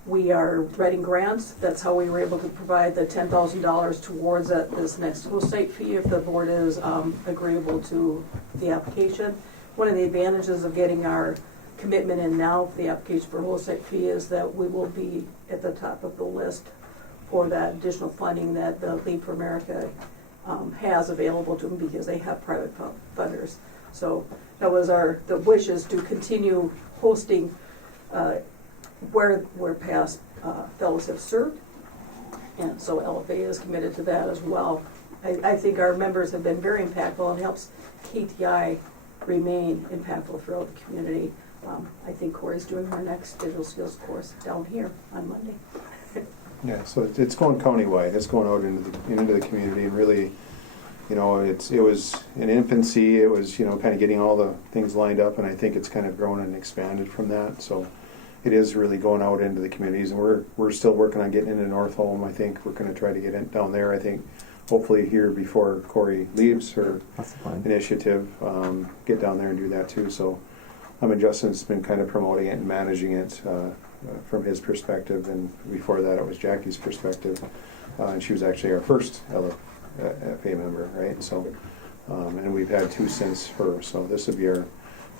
We are writing grants. That's how we were able to provide the $10,000 towards this next host site fee if the board is agreeable to the application. One of the advantages of getting our commitment in now for the application for host site fee is that we will be at the top of the list for that additional funding that the Lead for America has available to them because they have private funders. So that was the wish is to continue hosting where past fellows have served, and so LFA is committed to that as well. I think our members have been very impactful and helps KTI remain impactful throughout the community. I think Corey's doing our next digital skills course down here on Monday. Yeah, so it's going countywide. It's going out into the community, and really, it was in infancy. It was kind of getting all the things lined up, and I think it's kind of grown and expanded from that. So it is really going out into the communities, and we're still working on getting into Northolm. I think we're going to try to get in down there. I think hopefully here before Corey leaves her initiative, get down there and do that too. So Justin's been kind of promoting it and managing it from his perspective, and before that it was Jackie's perspective, and she was actually our first LFA member, right? So, and we've had two since her. So this would be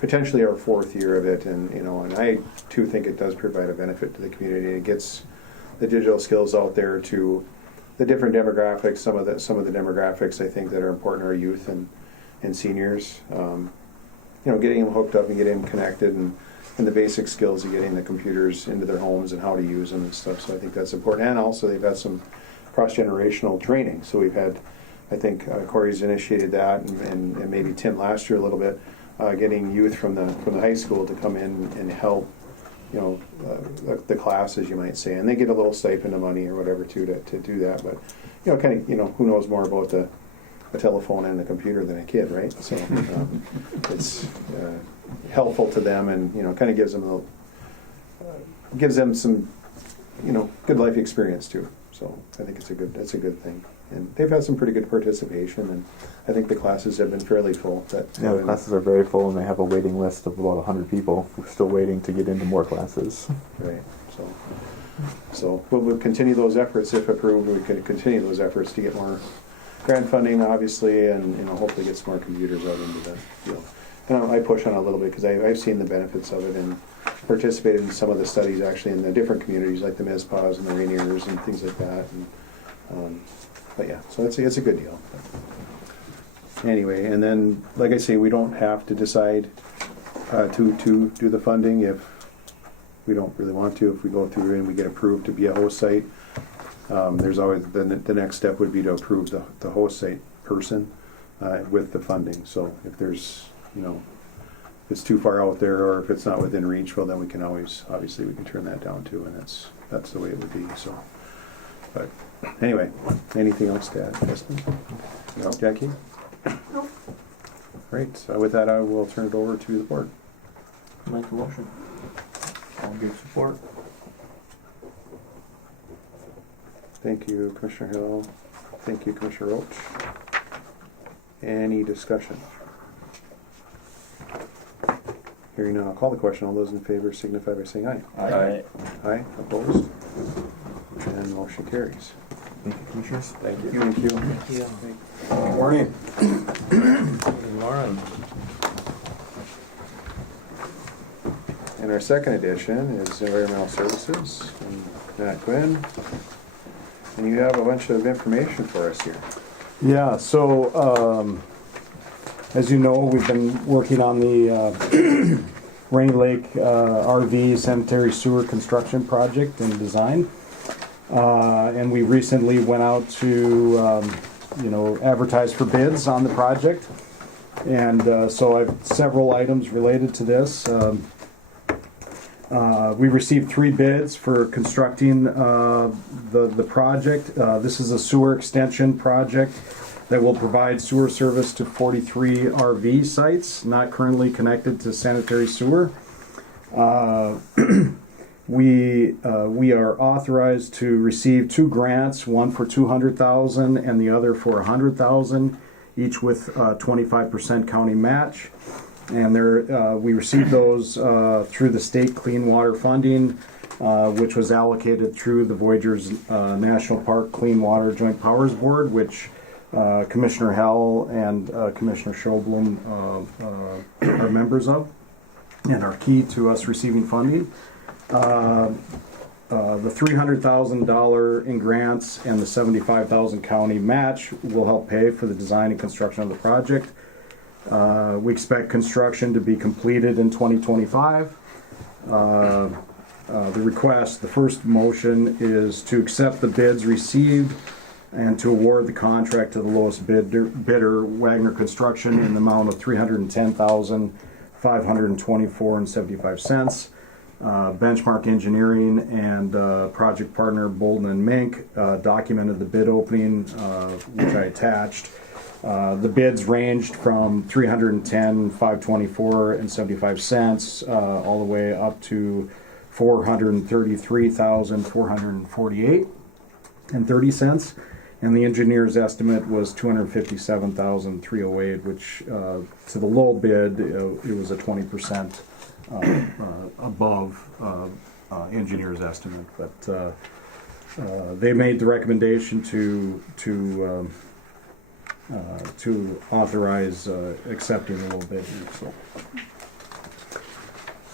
potentially our fourth year of it, and and I too think it does provide a benefit to the community. It gets the digital skills out there to the different demographics. Some of the demographics I think that are important are youth and seniors. Getting them hooked up and getting them connected, and the basic skills of getting the computers into their homes and how to use them and stuff. So I think that's important. And also they've had some cross-generational training. So we've had, I think Corey's initiated that, and maybe Tim last year a little bit, getting youth from the high school to come in and help, the classes, you might say. And they get a little stipend of money or whatever too to do that. But, who knows more about the telephone and the computer than a kid, right? So it's helpful to them, and kind of gives them some good life experience too. So I think that's a good thing, and they've had some pretty good participation, and I think the classes have been fairly full. The classes are very full, and they have a waiting list of about 100 people who are still waiting to get into more classes. Right. So we'll continue those efforts if approved. We could continue those efforts to get grant funding, obviously, and, hopefully get some more computers out into the field. And I push on it a little bit because I've seen the benefits of it and participated in some of the studies actually in the different communities like the Mezpas and the Rainiers and things like that. And, but yeah, so it's a good deal. Anyway, and then, like I say, we don't have to decide to do the funding if we don't really want to. If we go through and we get approved to be a host site, there's always the next step would be to approve the host site person with the funding. So if there's, if it's too far out there or if it's not within reach, well, then we can always, obviously, we can turn that down too, and that's the way it would be. So, but anyway, anything else to add, Justin? No, Jackie? Nope. Great. So with that, I will turn it over to the board. Make a motion. I'll give support. Thank you, Commissioner Hill. Thank you, Commissioner Roach. Any discussion? Hearing none, I'll call the question. All those in favor signify by saying aye. Aye. Aye. Opposed? And motion carries. Thank you, Commissioners. Thank you. Thank you. Thank you. Good morning. Good morning. And our second edition is Environmental Services, and Matt Quinn. And you have a bunch of information for us here. Yeah, so as you know, we've been working on the Rainy Lake RV sanitary sewer construction project and design. And we recently went out to, advertise for bids on the project. And so I have several items related to this. We received 3 bids for constructing the project. This is a sewer extension project that will provide sewer service to 43 RV sites not currently connected to sanitary sewer. We are authorized to receive 2 grants, one for $200,000 and the other for $100,000, each with 25% county match. And we received those through the state clean water funding, which was allocated through the Voyageurs National Park Clean Water Joint Powers Board, which Commissioner Howell and Commissioner Schoblum are members of and are key to us receiving funding. The $300,000 in grants and the $75,000 county match will help pay for the design and construction of the project. We expect construction to be completed in 2025. The first motion is to accept the bids received and to award the contract to the lowest bidder, Wagner Construction, in the amount of $310,524.75. Benchmark Engineering and project partner Bolden and Mink documented the bid opening, which I attached. The bids ranged from $310,524.75 all the way up to $433,448.30, and the engineer's estimate was $257,308, which to the low bid it was a 20% above engineer's estimate, but they made the recommendation to authorize accepting the low bid. So.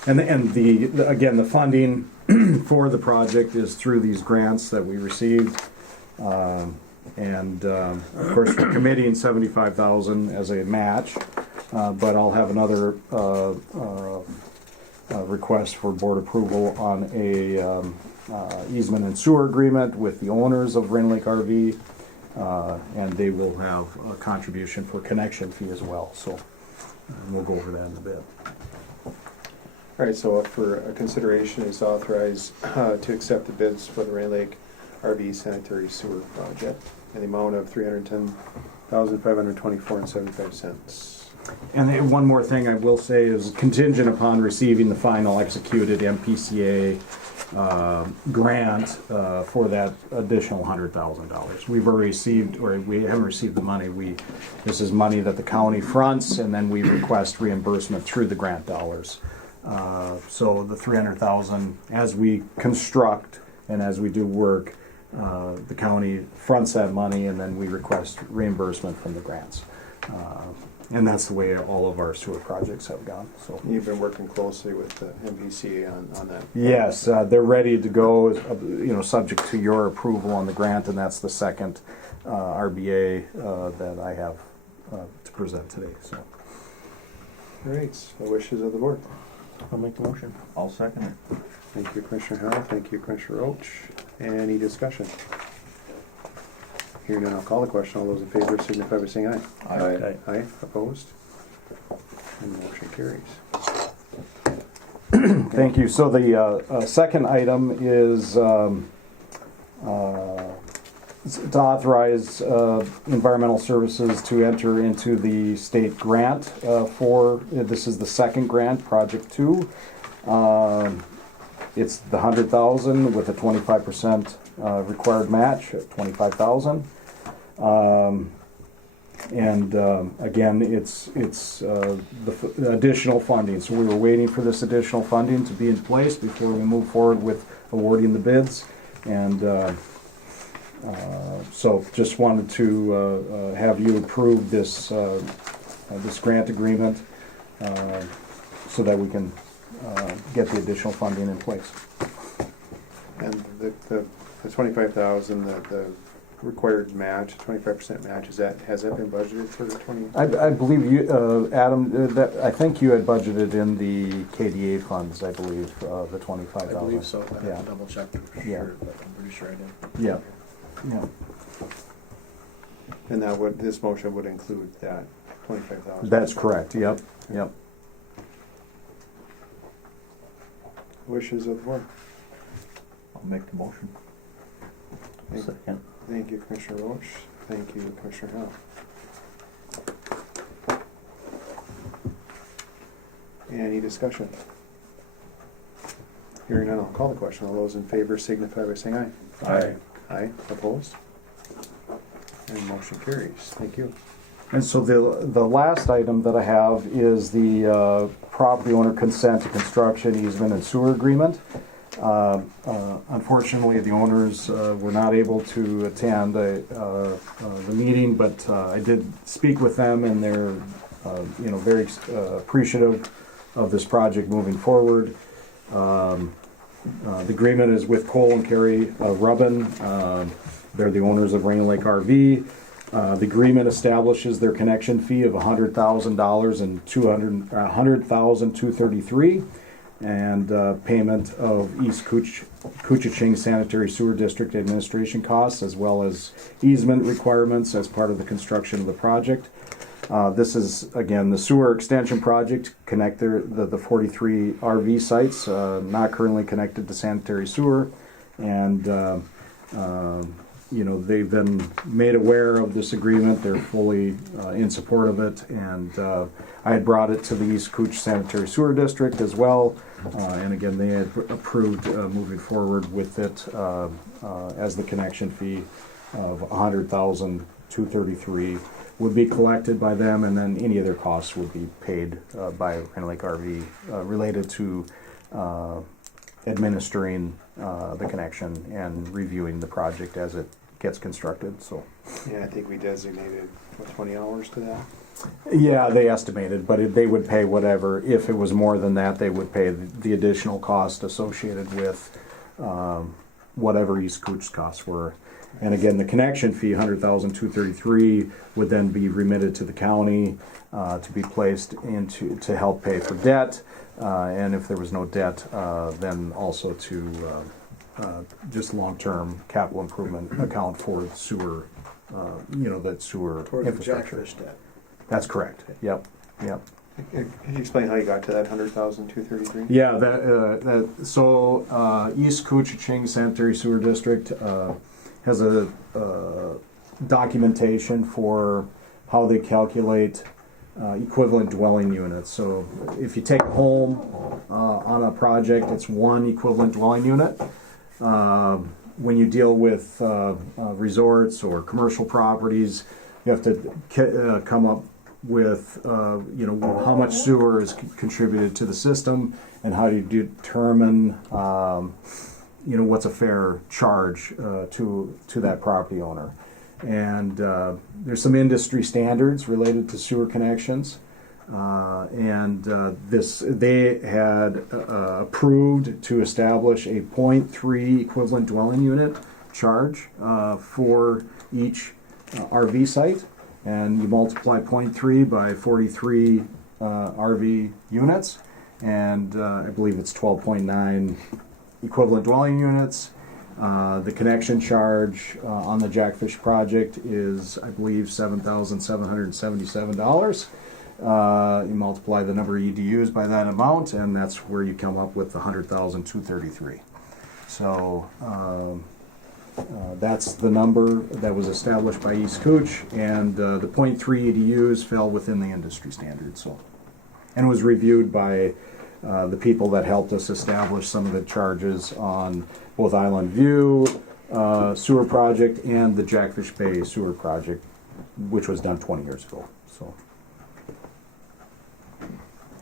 And the funding for the project is through these grants that we received, and of course we're committing $75,000 as a match, but I'll have another request for board approval on a easement and sewer agreement with the owners of Rainy Lake RV. And they will have a contribution for connection fee as well. So we'll go over that in a bit. All right, so for a consideration is authorized to accept the bids for the Rainy Lake RV sanitary sewer project in the amount of $310,524.75. And one more thing I will say is contingent upon receiving the final executed MPCA grant for that additional $100,000. We've already received, or we haven't received the money. This is money that the county fronts, and then we request reimbursement through the grant dollars. So the $300,000, as we construct and as we do work, the county fronts that money, and then we request reimbursement from the grants. And that's the way all of our sewer projects have gone. So You've been working closely with the MPCA on that? yes, they're ready to go, subject to your approval on the grant, and that's the second RBA that I have to present today. So. All right, the wishes of the board. I'll make the motion. I'll second it. Thank you, Commissioner Howell. Thank you, Commissioner Roach. Any discussion? Hearing none, I'll call the question. All those in favor signify by saying aye. Aye. Aye. Opposed? And the motion carries. Thank you. So the second item is to authorize environmental services to enter into the state grant this is the second grant, Project 2. It's the $100,000 with a 25% required match at $25,000. Again, it's the additional funding. So we were waiting for this additional funding to be in place before we move forward with awarding the bids. And so just wanted to have you approve this grant agreement so that we can get the additional funding in place. And the 25,000, the required match, 25% match, has that been budgeted for the 20? I believe you, Adam. I think you had budgeted in the KDA funds. I believe the 25,000. I believe so. I Yeah. have to double check for sure, but I'm pretty sure I did. Yeah. Yeah. And this motion would include that 25,000? That's correct. Yep. Yep. Wishes of the board. I'll make the motion. Second. Thank you, Commissioner Roach. Thank you, Commissioner Howell. Any discussion? Hearing none, I'll call the question. All those in favor signify by saying aye. Aye. Aye. Opposed? And motion carries. Thank you. And so the last item that I have is the property owner consent to construction easement and sewer agreement. Unfortunately, the owners were not able to attend the meeting, but I did speak with them, and they're very appreciative of this project moving forward. The agreement is with Cole and Carrie Rubin. They're the owners of Rain Lake RV. The agreement establishes their connection fee of $100,000 and $100,233, and payment of East Koochiching Sanitary Sewer District administration costs, as well as easement requirements as part of the construction of the project. This is, again, the sewer extension project, connect the 43 RV sites not currently connected to sanitary sewer, and they've been made aware of this agreement. They're fully in support of it, and I had brought it to the East Kooch Sanitary Sewer District as well, and again, they had approved moving forward with it as the connection fee of $100,233 would be collected by them, and then any other costs would be paid by Rain Lake RV related to administering the connection and reviewing the project as it gets constructed. So Yeah, I think we designated 20 hours to that. yeah, they estimated, but they would pay whatever. If it was more than that, they would pay the additional cost associated with whatever East Kooch's costs were. And again, the connection fee, $100,233, would then be remitted to the county to be placed to help pay for debt. And if there was no debt, then also to just long-term capital improvement account for sewer, that sewer Towards the infrastructure. Jackfish debt. That's correct. Yep. Can you explain how you got to that 100,233? Yeah. So East Koochiching Sanitary Sewer District has a documentation for how they calculate equivalent dwelling units. So if you take a home on a project, it's one equivalent dwelling unit. When you deal with resorts or commercial properties, you have to come up with how much sewer is contributed to the system, and how do you determine what's a fair charge to that property owner. And there's some industry standards related to sewer connections. They had approved to establish a 0.3 equivalent dwelling unit charge for each RV site, and you multiply 0.3 by 43 RV units, and I believe it's 12.9 equivalent dwelling units. The connection charge on the Jackfish project is, I believe, $7,777. You multiply the number of EDUs by that amount, and that's where you come up with the $100,233. So that's the number that was established by East Cooch, and the 0.3 EDUs fell within the industry standard. So, and was reviewed by the people that helped us establish some of the charges on both Island View sewer project and the Jackfish Bay sewer project, which was done 20 years ago. So.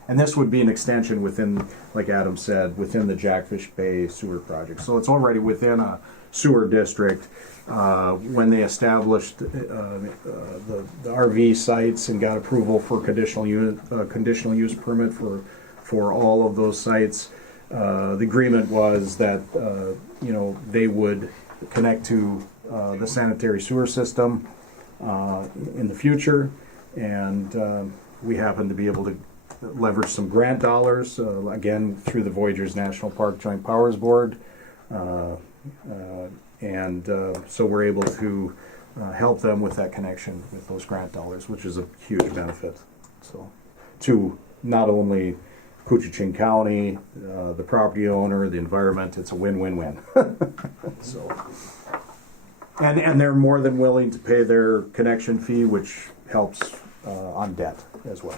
And this would be an extension within, like Adam said, within the Jackfish Bay sewer project. So it's already within a sewer district. When they established the RV sites and got approval for conditional use permit for all of those sites, the agreement was that they would connect to the sanitary sewer system in the future, and we happen to be able to leverage some grant dollars, again, through the Voyageurs National Park Joint Powers Board. So we're able to help them with that connection with those grant dollars, which is a huge benefit. So, to not only Koochiching County, the property owner, the environment, it's a win-win-win. So, and they're more than willing to pay their connection fee, which helps on debt as well.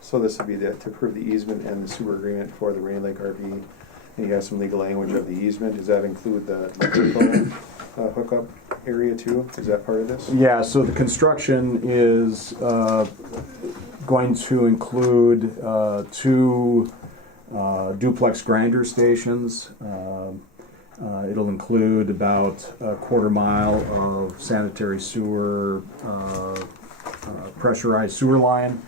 So this would be to approve the easement and the sewer agreement for the Rain Lake RV. And you have some legal language of the easement. Does that include the hookup area too? Is that part of this? Yeah, so the construction is going to include 2 duplex grinder stations. It'll include about a quarter mile of sanitary sewer, pressurized sewer line.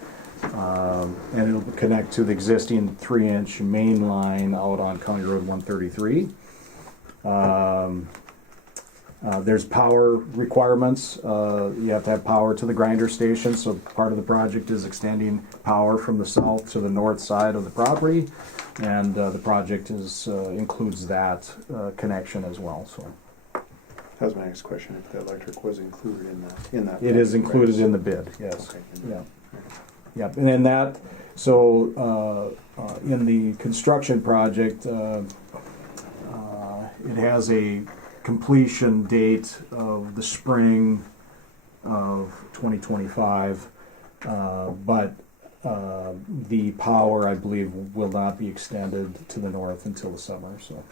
And it'll connect to the existing 3-inch main line out on County Road 133. There's power requirements. You have to have power to the grinder station, so part of the project is extending power from the south to the north side of the property, and the project includes that connection as well. So that was my next question, if the electric was included in that. It is included in the bid, yes. Okay. Yeah. Yeah, and then that, so in the construction project, it has a completion date of the spring of 2025, but the power, I believe, will not be extended to the north until the summer. So,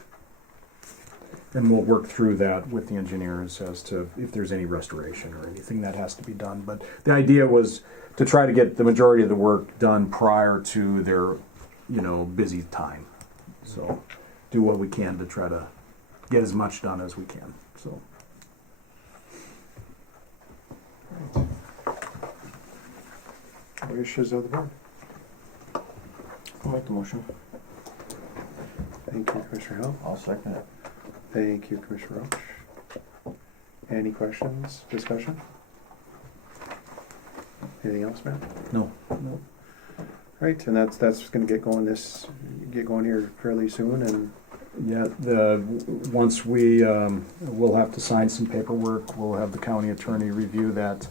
and we'll work through that with the engineers as to if there's any restoration or anything that has to be done. But the idea was to try to get the majority of the work done prior to their, busy time. So, do what we can to try to get as much done as we can. So, wishes of the board. I'll make the motion. Thank you, Commissioner Hill. I'll second it. Thank you, Commissioner Roach. Any questions, discussion? Anything else, Matt? No. Right, and that's going to get going here fairly soon, and yeah, once we'll have to sign some paperwork. We'll have the county attorney review that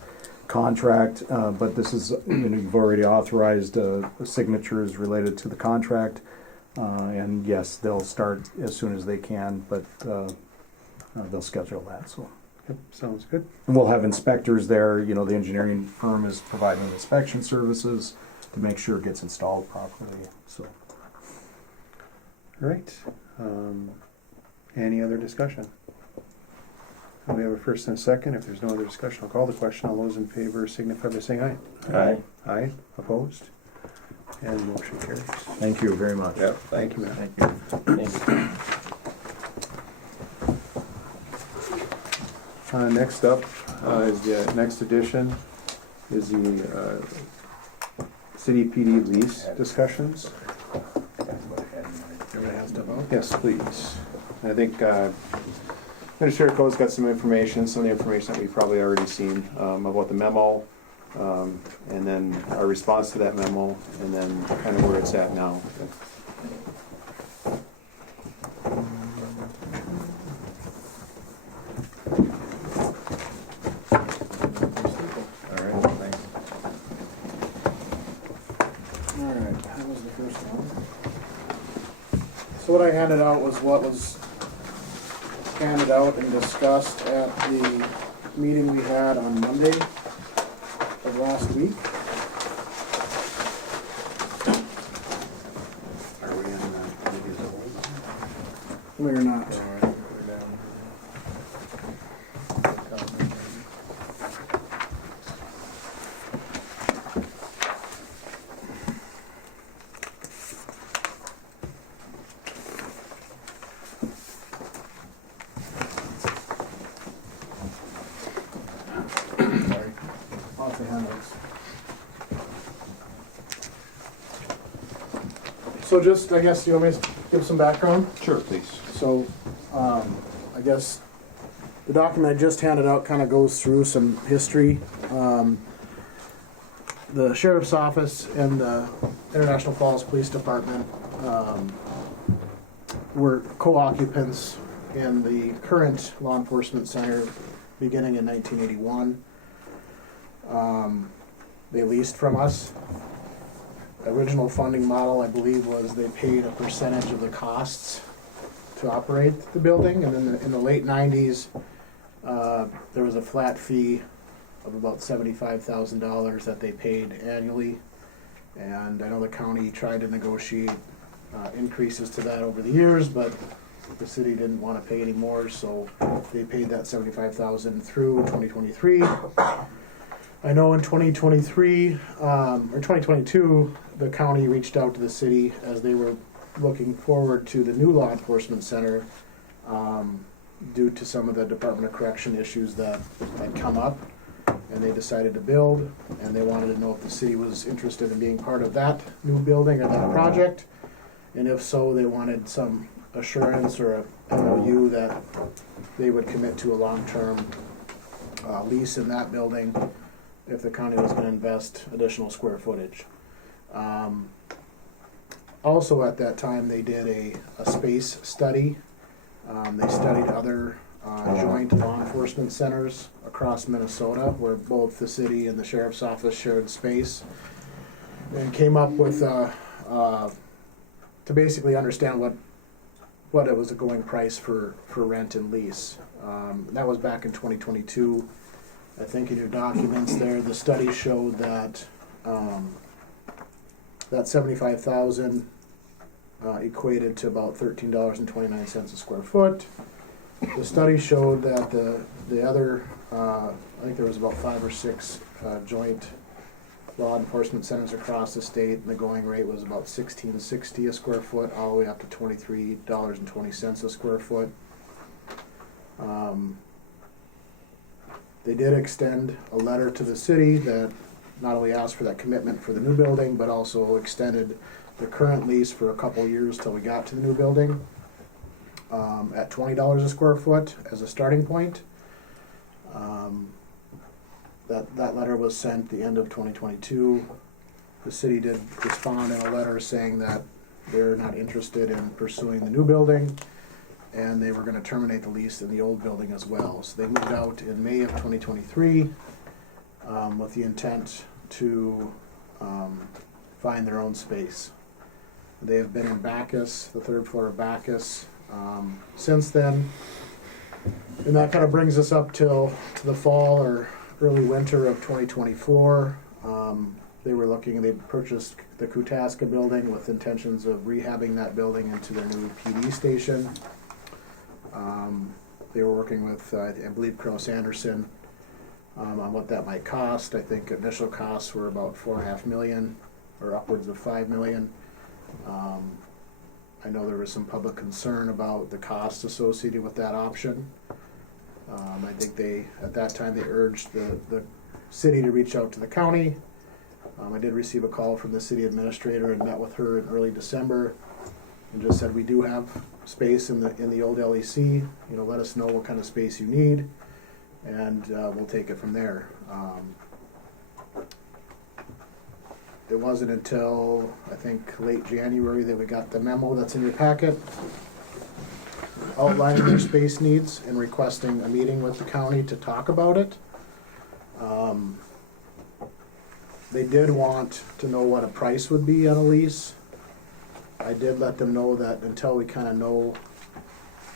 contract, but this is, you've already authorized signatures related to the contract, and yes, they'll start as soon as they can, but they'll schedule that. So. Yep, sounds good. And we'll have inspectors there. The engineering firm is providing inspection services to make sure it gets installed properly. So, all right. Any other discussion? We have a first and a second. If there's no other discussion, I'll call the question. All those in favor signify by saying aye. Aye. Aye. Opposed? And motion carries. Thank you very much. Yep, thank you, Matt. Thank you. Next up is the next edition is the city PD lease discussions. Everybody has to vote? Yes, please. I think Administrator Coe's got some information, some of the information that we've probably already seen about the memo, and then our response to that memo, and then kind of where it's at now. All right, thanks. Alright, that was the first one. So what I handed out was what was handed out and discussed at the meeting we had on Monday of last week. Are we in We're not. Sorry. Lots of handouts. So just, I guess, do you want me to give some background? Sure, please. So, I guess the document I just handed out kind of goes through some history. The Sheriff's Office and the International Falls Police Department were co-occupants in the current law enforcement center beginning in 1981. They leased from us. The original funding model, I believe, was they paid a percentage of the costs to operate the building, and then in the late 90s, there was a flat fee of about $75,000 that they paid annually, and I know the county tried to negotiate increases to that over the years, but the city didn't want to pay any more, so they paid that $75,000 through 2023. I know in 2023 or 2022, the county reached out to the city as they were looking forward to the new law enforcement center due to some of the Department of Correction issues that had come up, and they decided to build, and they wanted to know if the city was interested in being part of that new building or that project, and if so, they wanted some assurance or a MOU that they would commit to a long-term lease in that building if the county was going to invest additional square footage. Also at that time, they did a space study. They studied other joint law enforcement centers across Minnesota where both the city and the Sheriff's Office shared space, and came up with to basically understand what it was a going price for rent and lease. That was back in 2022. I think in your documents there, the study showed that that $75,000 equated to about $13.29 a square foot. The study showed that the other, I think there was about 5 or 6 joint law enforcement centers across the state, and the going rate was about $16.60 a square foot, all the way up to $23.20 a square foot. They did extend a letter to the city that not only asked for that commitment for the new building, but also extended the current lease for a couple years till we got to the new building at $20 a square foot as a starting point. That letter was sent the end of 2022. The city did respond in a letter saying that they're not interested in pursuing the new building, and they were going to terminate the lease in the old building as well. So they moved out in May of 2023 with the intent to find their own space. They have been in Bacchus, the 3rd floor of Bacchus, since then. And that kind of brings us up till the fall or early winter of 2024. They purchased the Koochiching building with intentions of rehabbing that building into their new PD station. They were working with, I believe, Cross Anderson on what that might cost. I think initial costs were about $4.5 million. or upwards of 5 million. I know there was some public concern about the cost associated with that option. I think at that time, they urged the city to reach out to the county. I did receive a call from the city administrator and met with her in early December and just said, we do have space in the old LEC. Let us know what kind of space you need, and we'll take it from there. It wasn't until, I think, late January that we got the memo that's in your packet outlining their space needs and requesting a meeting with the county to talk about it. They did want to know what a price would be on a lease. I did let them know that until we kind of know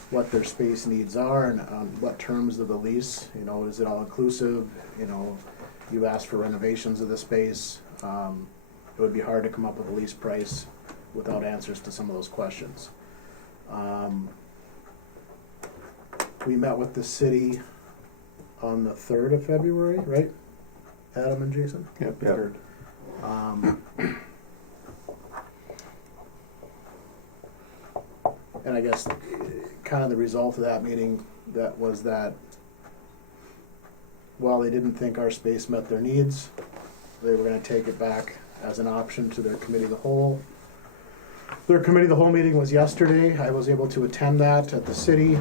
what their space needs are and what terms of the lease, is it all inclusive? You asked for renovations of the space. It would be hard to come up with a lease price without answers to some of those questions. We met with the city on the 3rd of February, right? Adam and Jason? Yep. 3rd. And I guess kind of the result of that meeting was that while they didn't think our space met their needs, they were going to take it back as an option to their committee of the whole. Their committee of the whole meeting was yesterday. I was able to attend that at the city.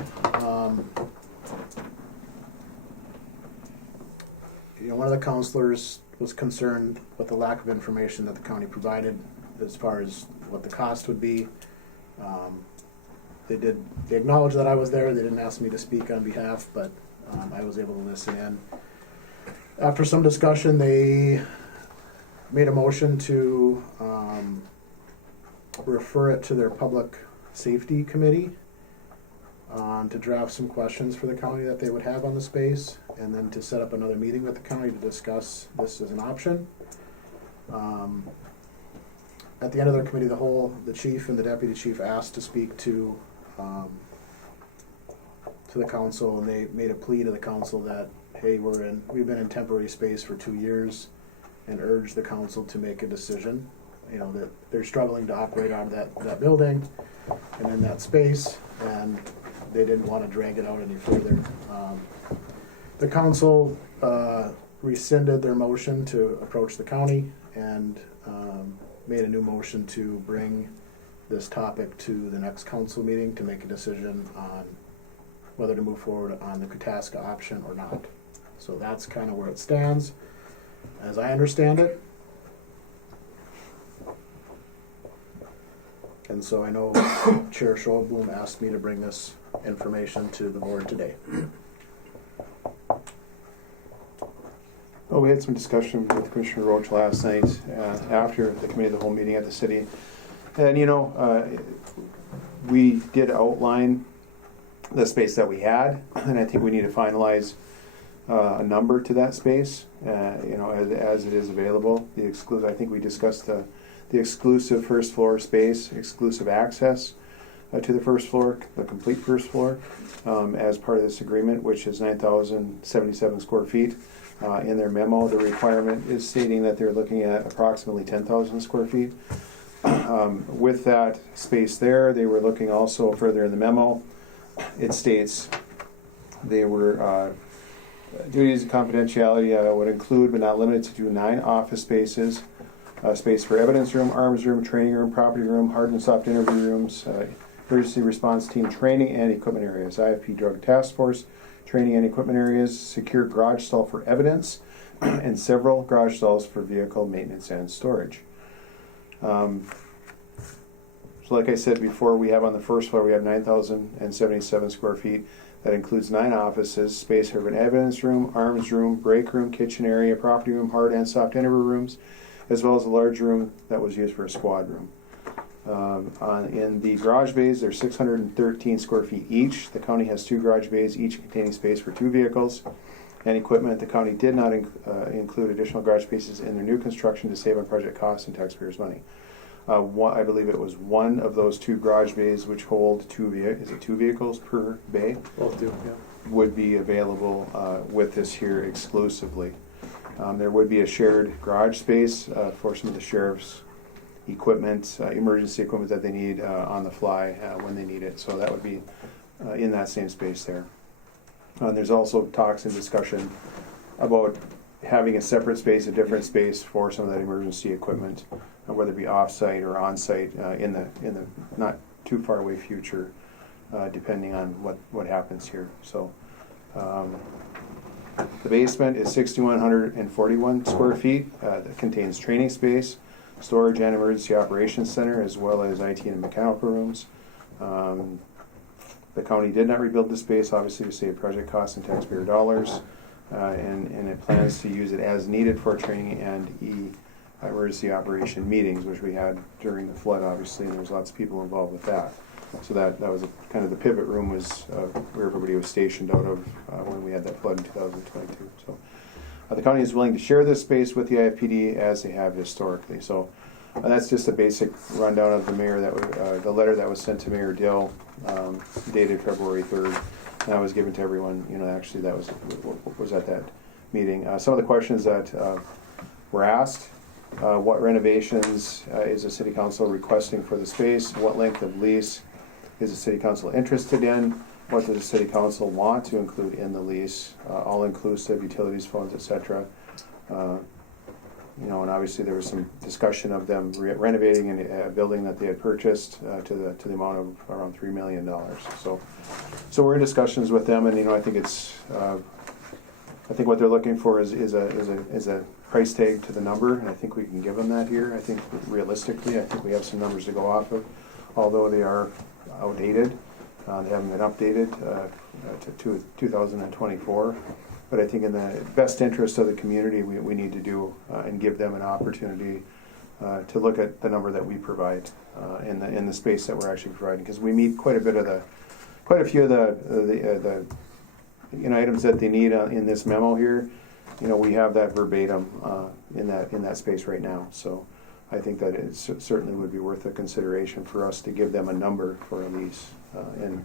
One of the counselors was concerned with the lack of information that the county provided as far as what the cost would be. They acknowledged that I was there. They didn't ask me to speak on behalf, but I was able to listen in. After some discussion, they made a motion to refer it to their public safety committee to draft some questions for the county that they would have on the space, and then to set up another meeting with the county to discuss this as an option. At the end of their committee of the whole, the chief and the deputy chief asked to speak to the council, and they made a plea to the council that, hey, we've been in temporary space for 2 years, and urged the council to make a decision. That they're struggling to operate out of that building and in that space, and they didn't want to drag it out any further. The council rescinded their motion to approach the county and made a new motion to bring this topic to the next council meeting to make a decision on whether to move forward on the Koochiching option or not. So that's kind of where it stands, as I understand it. And so I know Chair Schoenblum asked me to bring this information to the board today. Well, we had some discussion with Commissioner Roach last night after the committee of the whole meeting at the city. And, we did outline the space that we had, and I think we need to finalize a number to that space, as it is available. I think we discussed the exclusive first floor space, exclusive access to the first floor, the complete first floor, as part of this agreement, which is 9,077 square feet. In their memo, the requirement is stating that they're looking at approximately 10,000 square feet. With that space there, they were looking also further in the memo. It states they were duties of confidentiality would include but not limited to 9 office spaces, space for evidence room, arms room, training room, property room, hard and soft interview rooms, emergency response team training and equipment areas, IFP drug task force training and equipment areas, secure garage stall for evidence, and several garage stalls for vehicle maintenance and storage. So like I said before, we have on the first floor, we have 9,077 square feet. That includes 9 offices, space for an evidence room, arms room, break room, kitchen area, property room, hard and soft interview rooms, as well as a large room that was used for a squad room. In the garage bays, they're 613 square feet each. The county has 2 garage bays, each containing space for 2 vehicles and equipment. The county did not include additional garage spaces in their new construction to save on project costs and taxpayers' money. I believe it was one of those 2 garage bays which hold 2 vehicles per bay. Both do, yeah. Would be available with this here exclusively. There would be a shared garage space for some of the sheriff's equipment, emergency equipment that they need on the fly when they need it. So that would be in that same space there. There's also talks and discussion about having a separate space, a different space for some of that emergency equipment, whether it be off-site or on-site in the not too far away future, depending on what happens here. So the basement is 6,141 square feet. That contains training space, storage, and emergency operations center, as well as IT and mechanical rooms. The county did not rebuild the space, obviously, to save project costs and taxpayer dollars, and it plans to use it as needed for training and emergency operation meetings, which we had during the flood, obviously, and there was lots of people involved with that. So that was kind of the pivot room was where everybody was stationed out of when we had that flood in 2022. So the county is willing to share this space with the IFPD as they have historically. So that's just a basic rundown of the mayor the letter that was sent to Mayor Dill, dated February 3rd. And that was given to everyone. Actually, that was at that meeting. Some of the questions that were asked. What renovations is the city council requesting for the space? What length of lease is the city council interested in? What does the city council want to include in the lease? All-inclusive, utilities, phones, etc. And obviously there was some discussion of them renovating a building that they had purchased to the amount of around $3 million. So we're in discussions with them, and I think what they're looking for is a price tag to the number, and I think we can give them that here. I think realistically, we have some numbers to go off of, although they are outdated. They haven't been updated to 2024. But I think in the best interest of the community, we need to do and give them an opportunity to look at the number that we provide in the space that we're actually providing, because we meet quite a few of the items that they need in this memo here. We have that verbatim in that space right now. So I think that it certainly would be worth a consideration for us to give them a number for a lease. And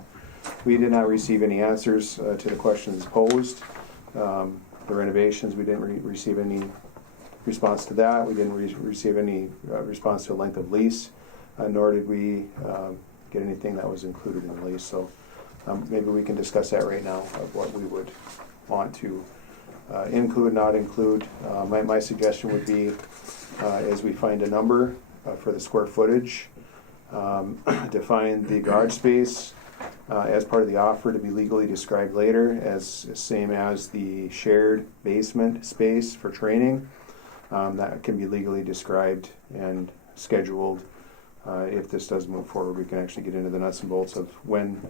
we did not receive any answers to the questions posed. The renovations, we didn't receive any response to that. We didn't receive any response to a length of lease, nor did we get anything that was included in the lease. So maybe we can discuss that right now of what we would want to include, not include. My suggestion would be, as we find a number for the square footage, define the garage space as part of the offer to be legally described later as same as the shared basement space for training. That can be legally described and scheduled. If this does move forward, we can actually get into the nuts and bolts of when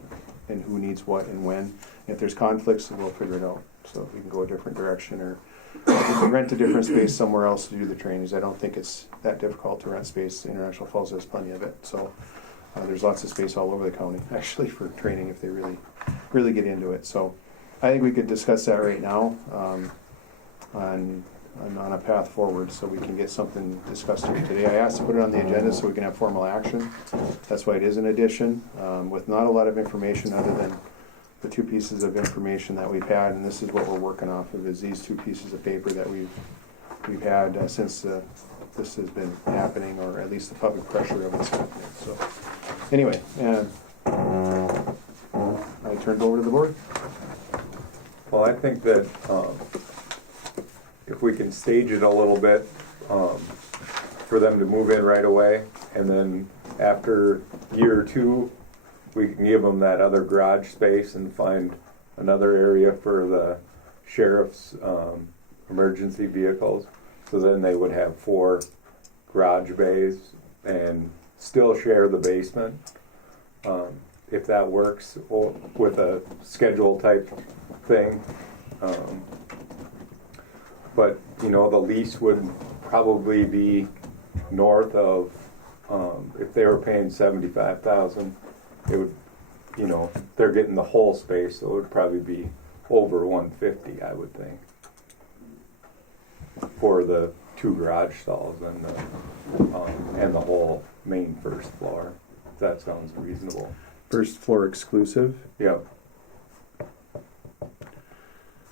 and who needs what and when. If there's conflicts, we'll figure it out. So we can go a different direction, or we can rent a different space somewhere else to do the trainings. I don't think it's that difficult to rent space. International Falls has plenty of it. So there's lots of space all over the county, actually, for training if they really get into it. So I think we could discuss that right now on a path forward, so we can get something discussed here today. I asked to put it on the agenda so we can have formal action. That's why it is an addition, with not a lot of information other than the two pieces of information that we've had, and this is what we're working off of, is these two pieces of paper that we've had since this has been happening, or at least the public pressure of it's happening. So anyway, I turned over to the board. Well, I think that if we can stage it a little bit for them to move in right away, and then after year or two, we can give them that other garage space and find another area for the sheriff's emergency vehicles. So then they would have 4 garage bays and still share the basement. If that works, or with a schedule type thing. But the lease would probably be north of, if they were paying $75,000, it would, they're getting the whole space, so it would probably be over $150,000, I would think, for the 2 garage stalls and the whole main first floor. If that sounds reasonable. First floor exclusive? Yep.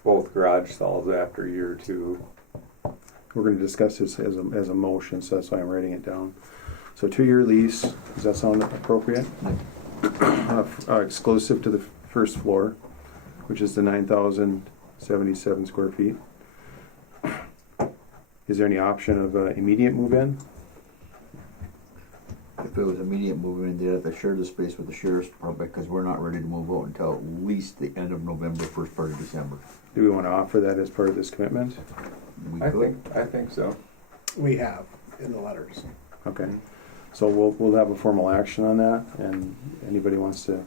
Both garage stalls after year 2. We're going to discuss this as a motion, so that's why I'm writing it down. So 2-year lease, does that sound appropriate? Exclusive to the first floor, which is the 9,077 square feet. Is there any option of immediate move-in? If it was immediate movement, they'd have to share the space with the sheriff's department because we're not ready to move out until at least the end of November, first part of December. Do we want to offer that as part of this commitment? We I could. think so. We have in the letters. Okay, so we'll have a formal action on that, and anybody wants to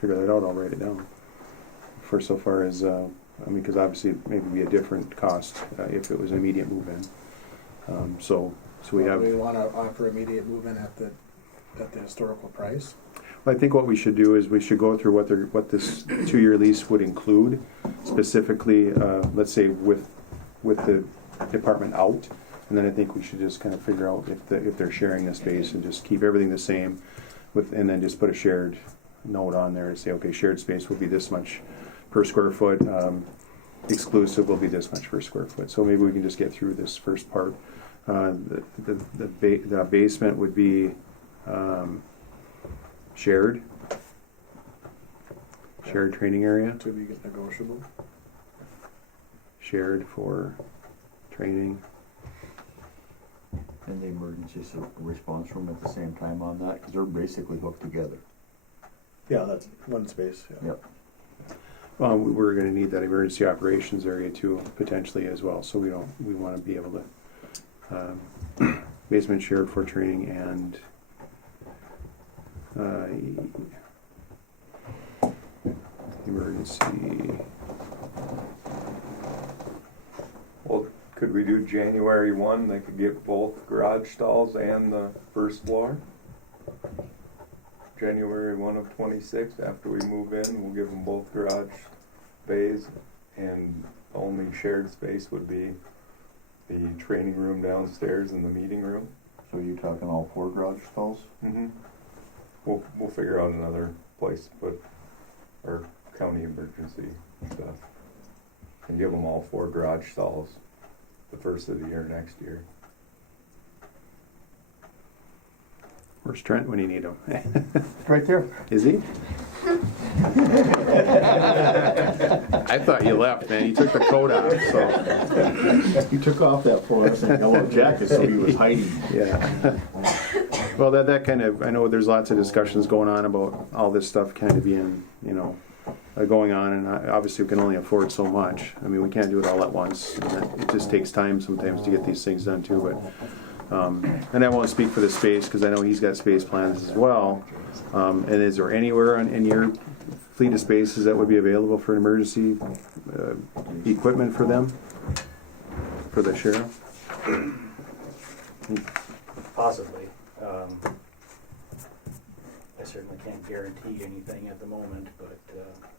figure that out, I'll write it down. For so far as, because obviously it maybe be a different cost if it was an immediate move-in. So we have. Do we want to offer immediate move-in at the historical price? Well, I think what we should do is we should go through what this 2-year lease would include, specifically, let's say with the department out, and then I think we should just kind of figure out if they're sharing the space and just keep everything the same, and then just put a shared note on there and say, okay, shared space will be this much per square foot, exclusive will be this much per square foot. So maybe we can just get through this first part. The basement would be shared training area. To be negotiable. Shared for training. And the emergency response room at the same time on that because they're basically hooked together. Yeah, that's one space. Yeah. Yep. Well, we're going to need that emergency operations area too, potentially as well. So we want to be able to basement shared for training and emergency. Well, could we do January 1? They could get both garage stalls and the first floor. January 1 of 26. After we move in, we'll give them both garage bays, and the only shared space would be the training room downstairs and the meeting room. So you're talking all 4 garage stalls? Mm-hmm. We'll figure out another place to put our county emergency stuff, and give them all 4 garage stalls the first of the year next year. Where's Trent when you need him? Right there. Is he? I thought you left, man. You took the coat off. So He took off that fluorescent yellow jacket, so he was hiding. yeah. Well, that kind of, I know there's lots of discussions going on about all this stuff kind of being, going on, and obviously we can only afford so much. I mean, we can't do it all at once. And it just takes time sometimes to get these things done too. But and I won't speak for the space because I know he's got space plans as well. And is there anywhere in your fleet of spaces that would be available for emergency equipment for them, for the sheriff? Possibly. I certainly can't guarantee anything at the moment, but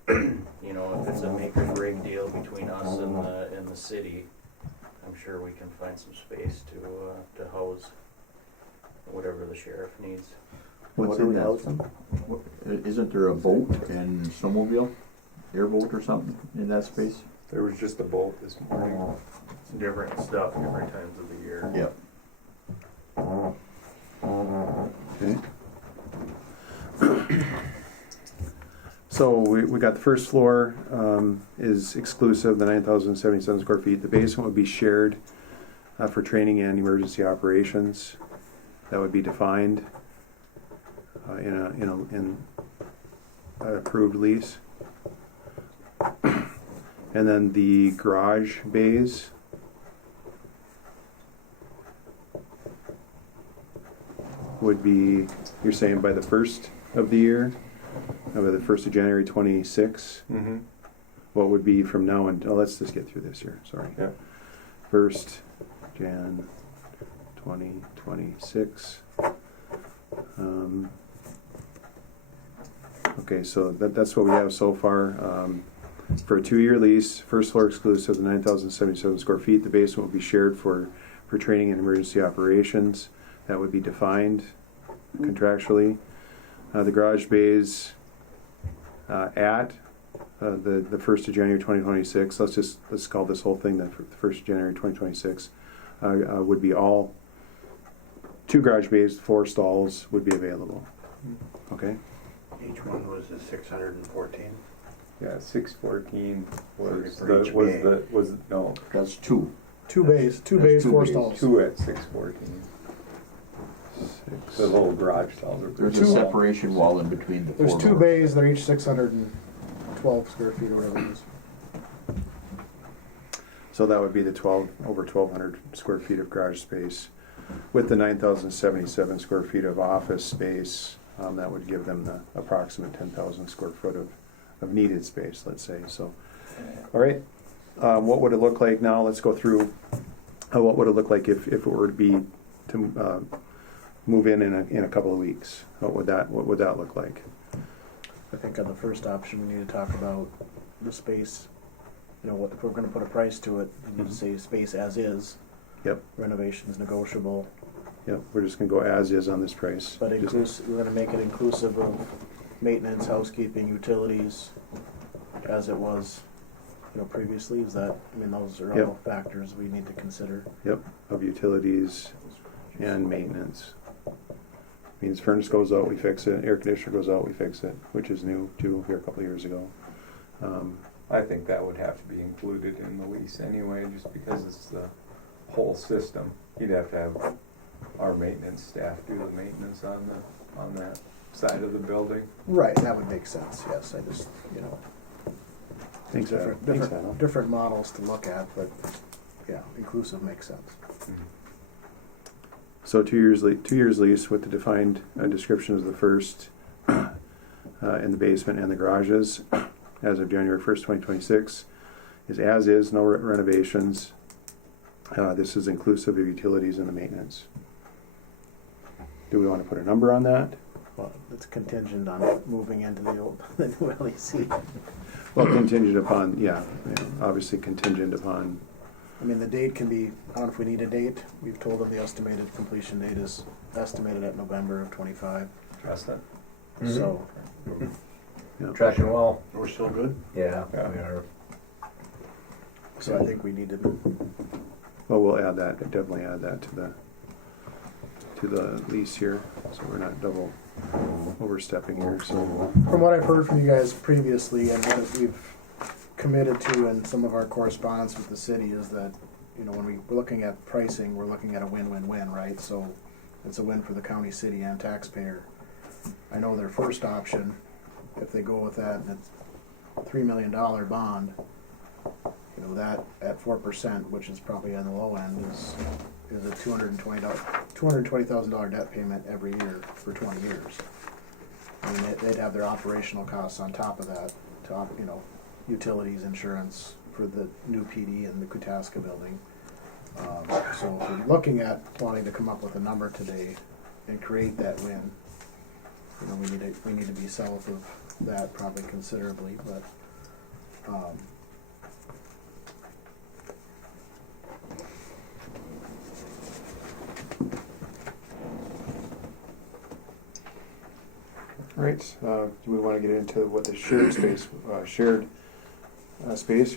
if it's a make or break deal between us and the city, I'm sure we can find some space to house whatever the sheriff needs. What's in that? Isn't there a boat and snowmobile, airboat or something in that space? There was just a boat this morning. Different stuff, different times of the year. Yep. Okay. So we got the first floor is exclusive, the 9,077 square feet. The basement would be shared for training and emergency operations. That would be defined in an approved lease. And then the garage bays would be, you're saying by the first of the year, by the 1st of January 26. Mm-hmm. What would be from now until, let's just get through this here, sorry. Yeah. 1st Jan 2026. Okay, so that's what we have so far. For a 2-year lease, first floor exclusive, the 9,077 square feet. The basement will be shared for training and emergency operations. That would be defined contractually. The garage bays at the 1st of January 2026. Let's call this whole thing the 1st of January 2026. Would be all 2 garage bays, 4 stalls would be available. Okay? Each one was a 614. Yeah, 614 was For each bay. no, That's two. Two bays, That's 4 bays. stalls. 2 at 614. The little garage stalls are There's pretty a small. separation wall in between the There's four 2 doors. bays, they're each 612 square feet or whatever it is. So that would be the over 1,200 square feet of garage space. With the 9,077 square feet of office space, that would give them the approximate 10,000 square foot of needed space, let's say. So, all right, what would it look like now? Let's go through what would it look like if it were to be to move in a couple of weeks. What would that look like? I think on the first option, we need to talk about the space. You know, what if we're going to put a price to it? We need to say space as is. Yep. Renovations negotiable. Yep. We're just gonna go as is on this price. But we're going to make it inclusive of maintenance, housekeeping, utilities, as it was, previously. Is that? I mean, those are all factors we need to consider. Yep. Of utilities and maintenance. Means furnace goes out, we fix it. Air conditioner goes out, we fix it, which is new too. Here a couple of years ago. I think that would have to be included in the lease anyway, just because it's the whole system. You'd have to have our maintenance staff do the maintenance on that side of the building. Right, that would make sense. Yes, I just Thanks, Adam. different models to look at, but yeah, inclusive makes sense. So 2 years lease with the defined descriptions of the first in the basement and the garages as of January 1st, 2026 is as is, no renovations. This is inclusive of utilities and the maintenance. Do we want to put a number on that? Well, it's contingent on moving into the new LEC. Well, contingent upon, obviously contingent upon. I mean, the date can be, I don't know if we need a date. We've told them the estimated completion date is estimated at November of 25. Trust that. So, Tracking well. we're still good. Yeah, we are. So I think we need to, Well, we'll add that, definitely add that to the lease here, so we're not double overstepping here, so. from what I've heard from you guys previously and what we've committed to in some of our correspondence with the city is that, when we're looking at pricing, we're looking at a win-win-win, right? So it's a win for the county, city, and taxpayer. I know their first option, if they go with that, and it's a $3 million bond, that at 4%, which is probably on the low end, is a $220,000 debt payment every year for 20 years. I mean, they'd have their operational costs on top of that, utilities, insurance for the new PD and the Koochiching building. So if we're looking at wanting to come up with a number today and create that win, we need to be south of that probably considerably, but Right, do we want to get into what the shared space,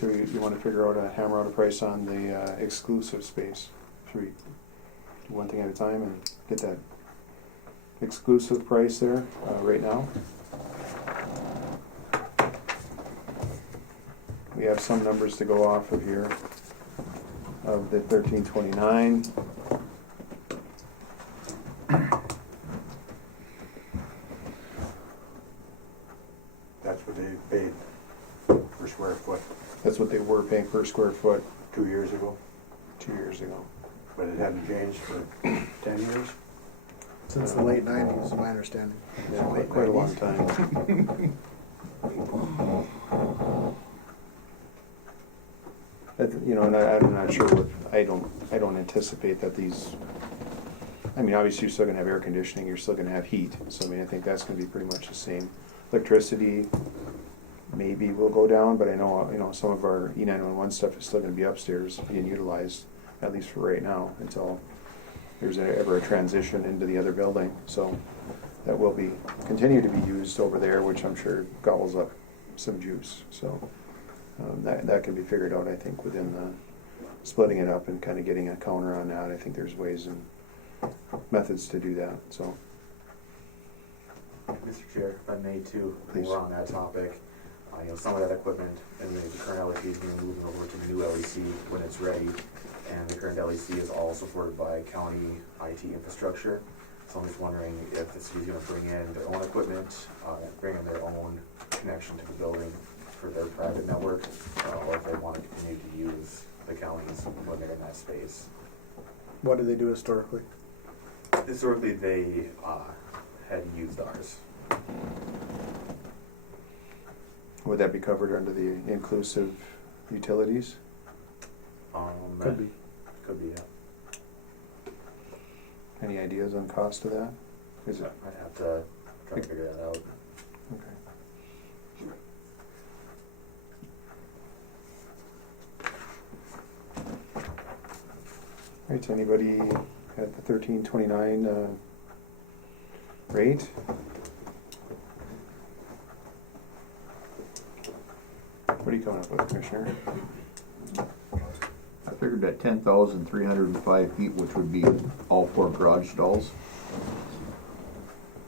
or you want to hammer out a price on the exclusive space? Should we do one thing at a time and get that exclusive price there right now? We have some numbers to go off of here of the 1329. That's what they paid per square foot That's what they were paying per square foot 2 years ago, 2 years ago. but it hadn't changed for 10 years. since the late 90s, is my understanding. Quite a long time. And I'm not sure what, I don't anticipate that these, obviously you're still gonna have air conditioning, you're still gonna have heat, so I think that's gonna be pretty much the same. Electricity maybe will go down, but I know, some of our E911 stuff is still gonna be upstairs being utilized, at least for right now, until there's ever a transition into the other building, so that will continue to be used over there, which I'm sure gobbles up some juice, so. That can be figured out, I think, within the splitting it up and kind of getting a counter on that. I think there's ways methods to do that, so. Mr. Chair, if I may too, Please. while we're on that topic, some of that equipment and the current LEC is being moved over to the new LEC when it's ready, and the current LEC is all supported by county IT infrastructure. So I'm just wondering if the city's going to bring in their own equipment, bring in their own connection to the building for their private network, or if they want to continue to use the county's when they're in that space. What did they do historically? Historically, they had used ours. Would that be covered under the inclusive utilities? Could be. Could be, yeah. Any ideas on cost of that? Is it? I'd have to try to figure that out. Okay. All right, anybody at the 1329 rate? What are you coming up with, Commissioner? I figured that 10,305 feet, which would be all 4 garage stalls.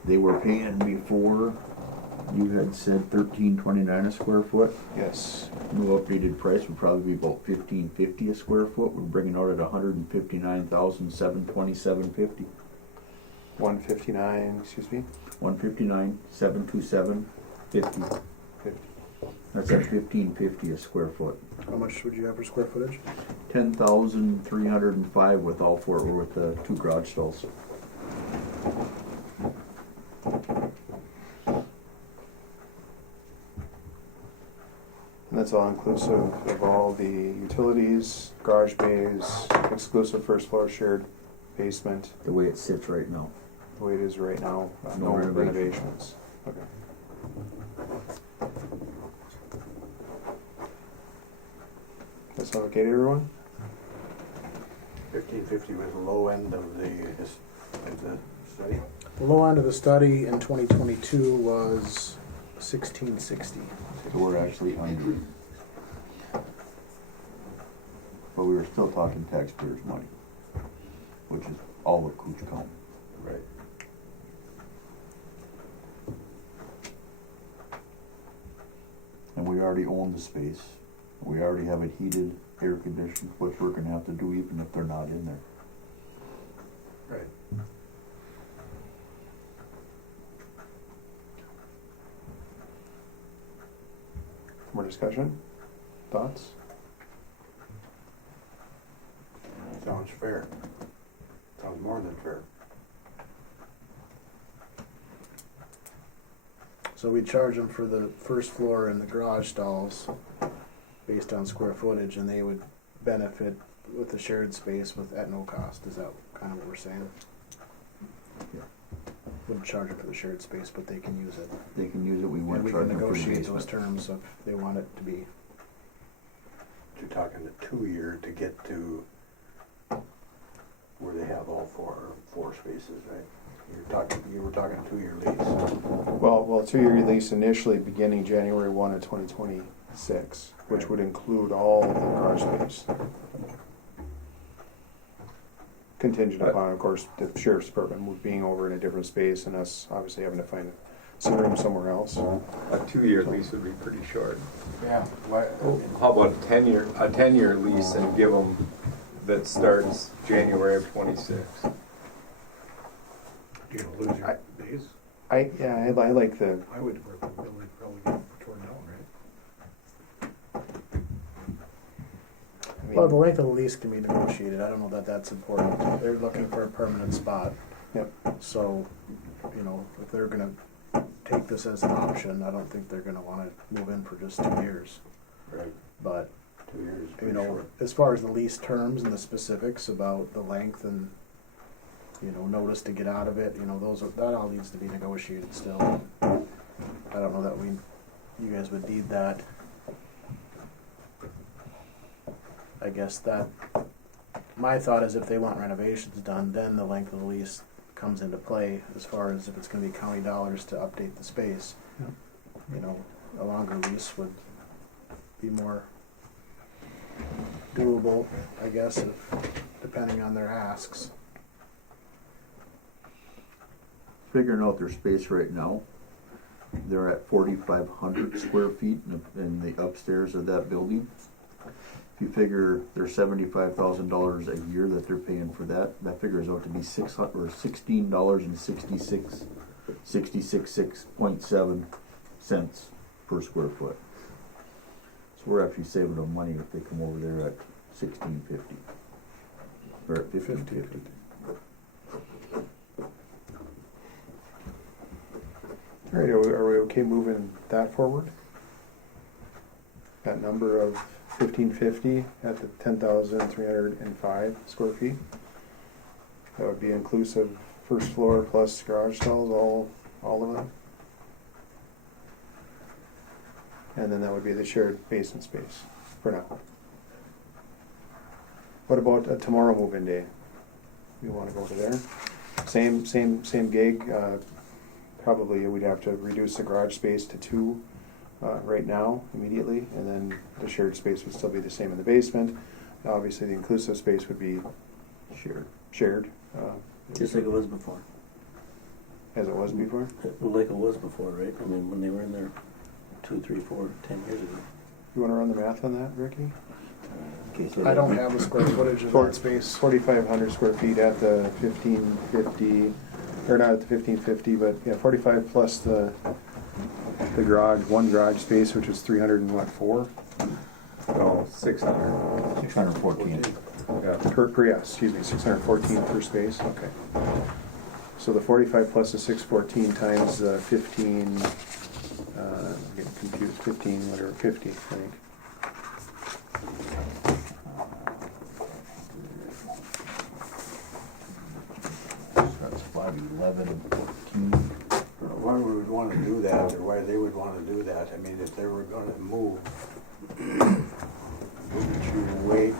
They were paying before, you had said $13.29 a square foot. Yes. New updated price would probably be about $15.50 a square foot. We're bringing out at $159,727.50. 159, excuse me? 159,727.50. 50. That's at $15.50 a square foot. How much would you have per square footage? 10,305 with all 4, or with the 2 garage stalls. And that's all inclusive of all the utilities, garage bays, exclusive first floor shared basement, The way it sits right now. the way it is right now, No no renovation. renovations. Okay. That's all okay to everyone? 1550 was the low end of the study. The low end of the study in 2022 was 1660. So we're actually under. But we were still talking taxpayers' money, which is all of Cooch County. Right. And we already own the space. We already have it heated, air conditioned, which we're gonna have to do even if they're not in there. Right. More discussion? Thoughts? Sounds fair. Sounds more than fair. So we charge them for the first floor and the garage stalls based on square footage, and they would benefit with the shared space at no cost. Is that kind of what we're saying? Yeah. Wouldn't charge them for the shared space, but they can use it. They can use it, we And wouldn't we charge can them for the negotiate those basement. terms if they want it to be. You're talking the 2-year to get to where they have all four spaces, right? You were talking a 2-year lease. Well, 2-year lease initially beginning January 1 of 2026, which would include all the garage space. Contingent upon, of course, the sheriff's department being over in a different space and us obviously having to find some room somewhere else. A 2-year lease would be pretty short. Yeah. Why? How about a 10-year lease and give them that starts January of 26? You're gonna lose your days. I like the, I would probably get torn down, right? I mean, Well, the length of the lease can be negotiated. I don't know that that's important. They're looking for a permanent spot. Yep. So, if they're gonna take this as an option, I don't think they're gonna wanna move in for just 2 years. Right. But, 2 years is pretty short. as far as the lease terms and the specifics about the length and, notice to get out of it, that all needs to be negotiated still. I don't know that you guys would need that. I guess that, my thought is if they want renovations done, then the length of the lease comes into play as far as if it's gonna be county dollars to update the space. A longer lease would be more doable, I guess, depending on their asks. figuring out their space right now. They're at 4,500 square feet in the upstairs of that building. If you figure their $75,000 a year that they're paying for that, that figures out to be $16.66.7 per square foot. So we're actually saving them money if they come over there at $16.50 or at $15.50. All right, are we okay moving that forward? That number of 1550 at the 10,305 square feet? That would be inclusive first floor plus garage stalls, all of them? And then that would be the shared basement space for now. What about a tomorrow move-in day? You want to go to there? Same gig. Probably we'd have to reduce the garage space to 2 right now, immediately, and then the shared space would still be the same in the basement. Obviously, the inclusive space would be shared. Just like it was before. As it was before? Like it was before, right? I mean, when they were in there 2, 3, 4, 10 years ago. You want to run the math on that, Ricky? I don't have the square footage of that space. 4,500 square feet at the 1550, or not at the 1550, but yeah, 45 plus the garage, one garage space, which is 304. Oh, 600. 614. Yeah. Excuse me, 614 per space. Okay. So the 45 plus the 614 times the 15. I'm getting confused. 15, whatever, 50, I think. That's 511. Why we would want to do that, or why they would want to do that, I mean, if they were going to move, wouldn't you wait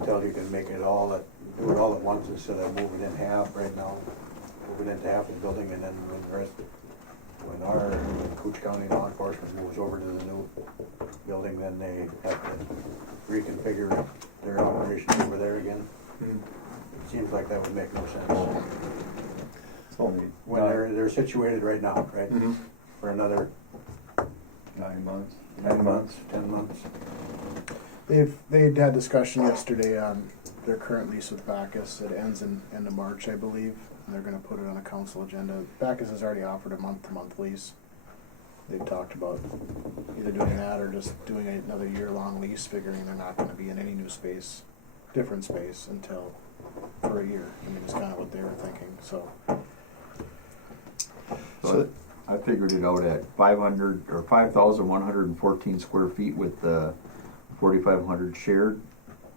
until you can make it all, do it all at once instead of moving in half right now? Moving into half the building, and then when the rest, when our Cooch County law enforcement moves over to the new building, then they have to reconfigure their operation over there again. It seems like that would make no sense. When they're situated right now, right? For another 9 months. 10 months, 10 months. They'd had discussion yesterday on their current lease with Bacchus. It ends in end of March, I believe, and they're going to put it on a council agenda. Bacchus has already offered a month-to-month lease. They've talked about either doing that or just doing another year-long lease, figuring they're not going to be in any new space, different space, until for a year. I mean, it's kind of what they were thinking. So I figured it out at 500 or 5,114 square feet with the 4,500 shared.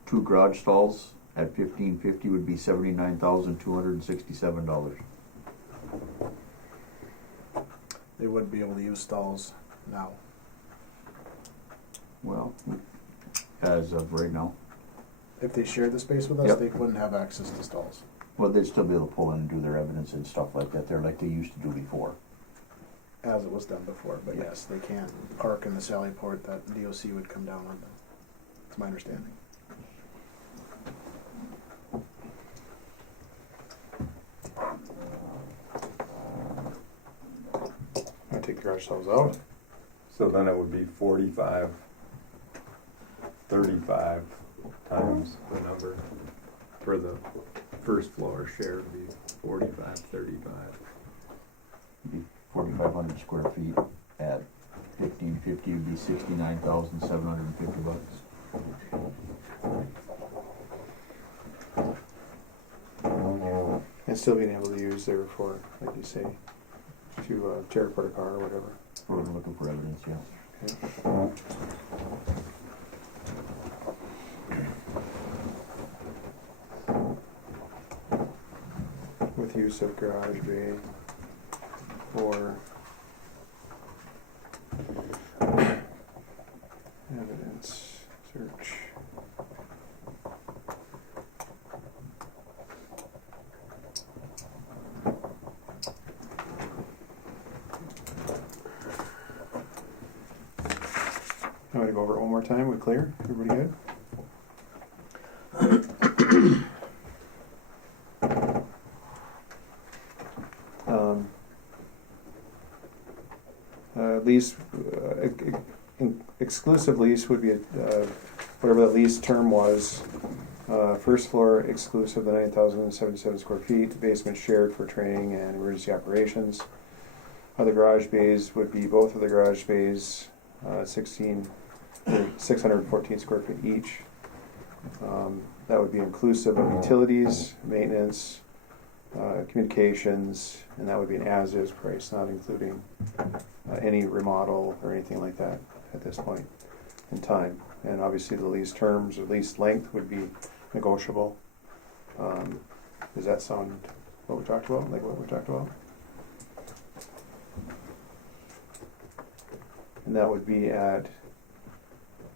2 garage stalls at 1,550 would be $79,267. they would be able to use stalls now. Well, as of right now. If they shared the space with us, Yep. they wouldn't have access to stalls. Well, they'd still be able to pull in and do their evidence and stuff like that there, like they used to do before. As it was done before, but yes, they can't park in the Sally Port. That DOC would come down on them. That's my understanding. I take the garage stalls out. So then it would be 45, 35 times the number for the first floor share would be 45, 35. 4,500 square feet at 1,550 would be $69,750. And still being able to use there for, like you say, to tear apart a car or whatever. We're looking for evidence, yeah. Okay. With use of garage bay for evidence search. I'm going to go over it one more time. We clear? Everybody good? lease, exclusive lease would be whatever the lease term was. First floor exclusive, the 9,077 square feet. Basement shared for training and emergency operations. Other garage bays would be both of the garage bays, 614 square feet each. That would be inclusive of utilities, maintenance, communications, and that would be an as-is price, not including any remodel or anything like that at this point in time. And obviously the lease terms or lease length would be negotiable. Does that sound what we talked about? Like what we talked about? And that would be at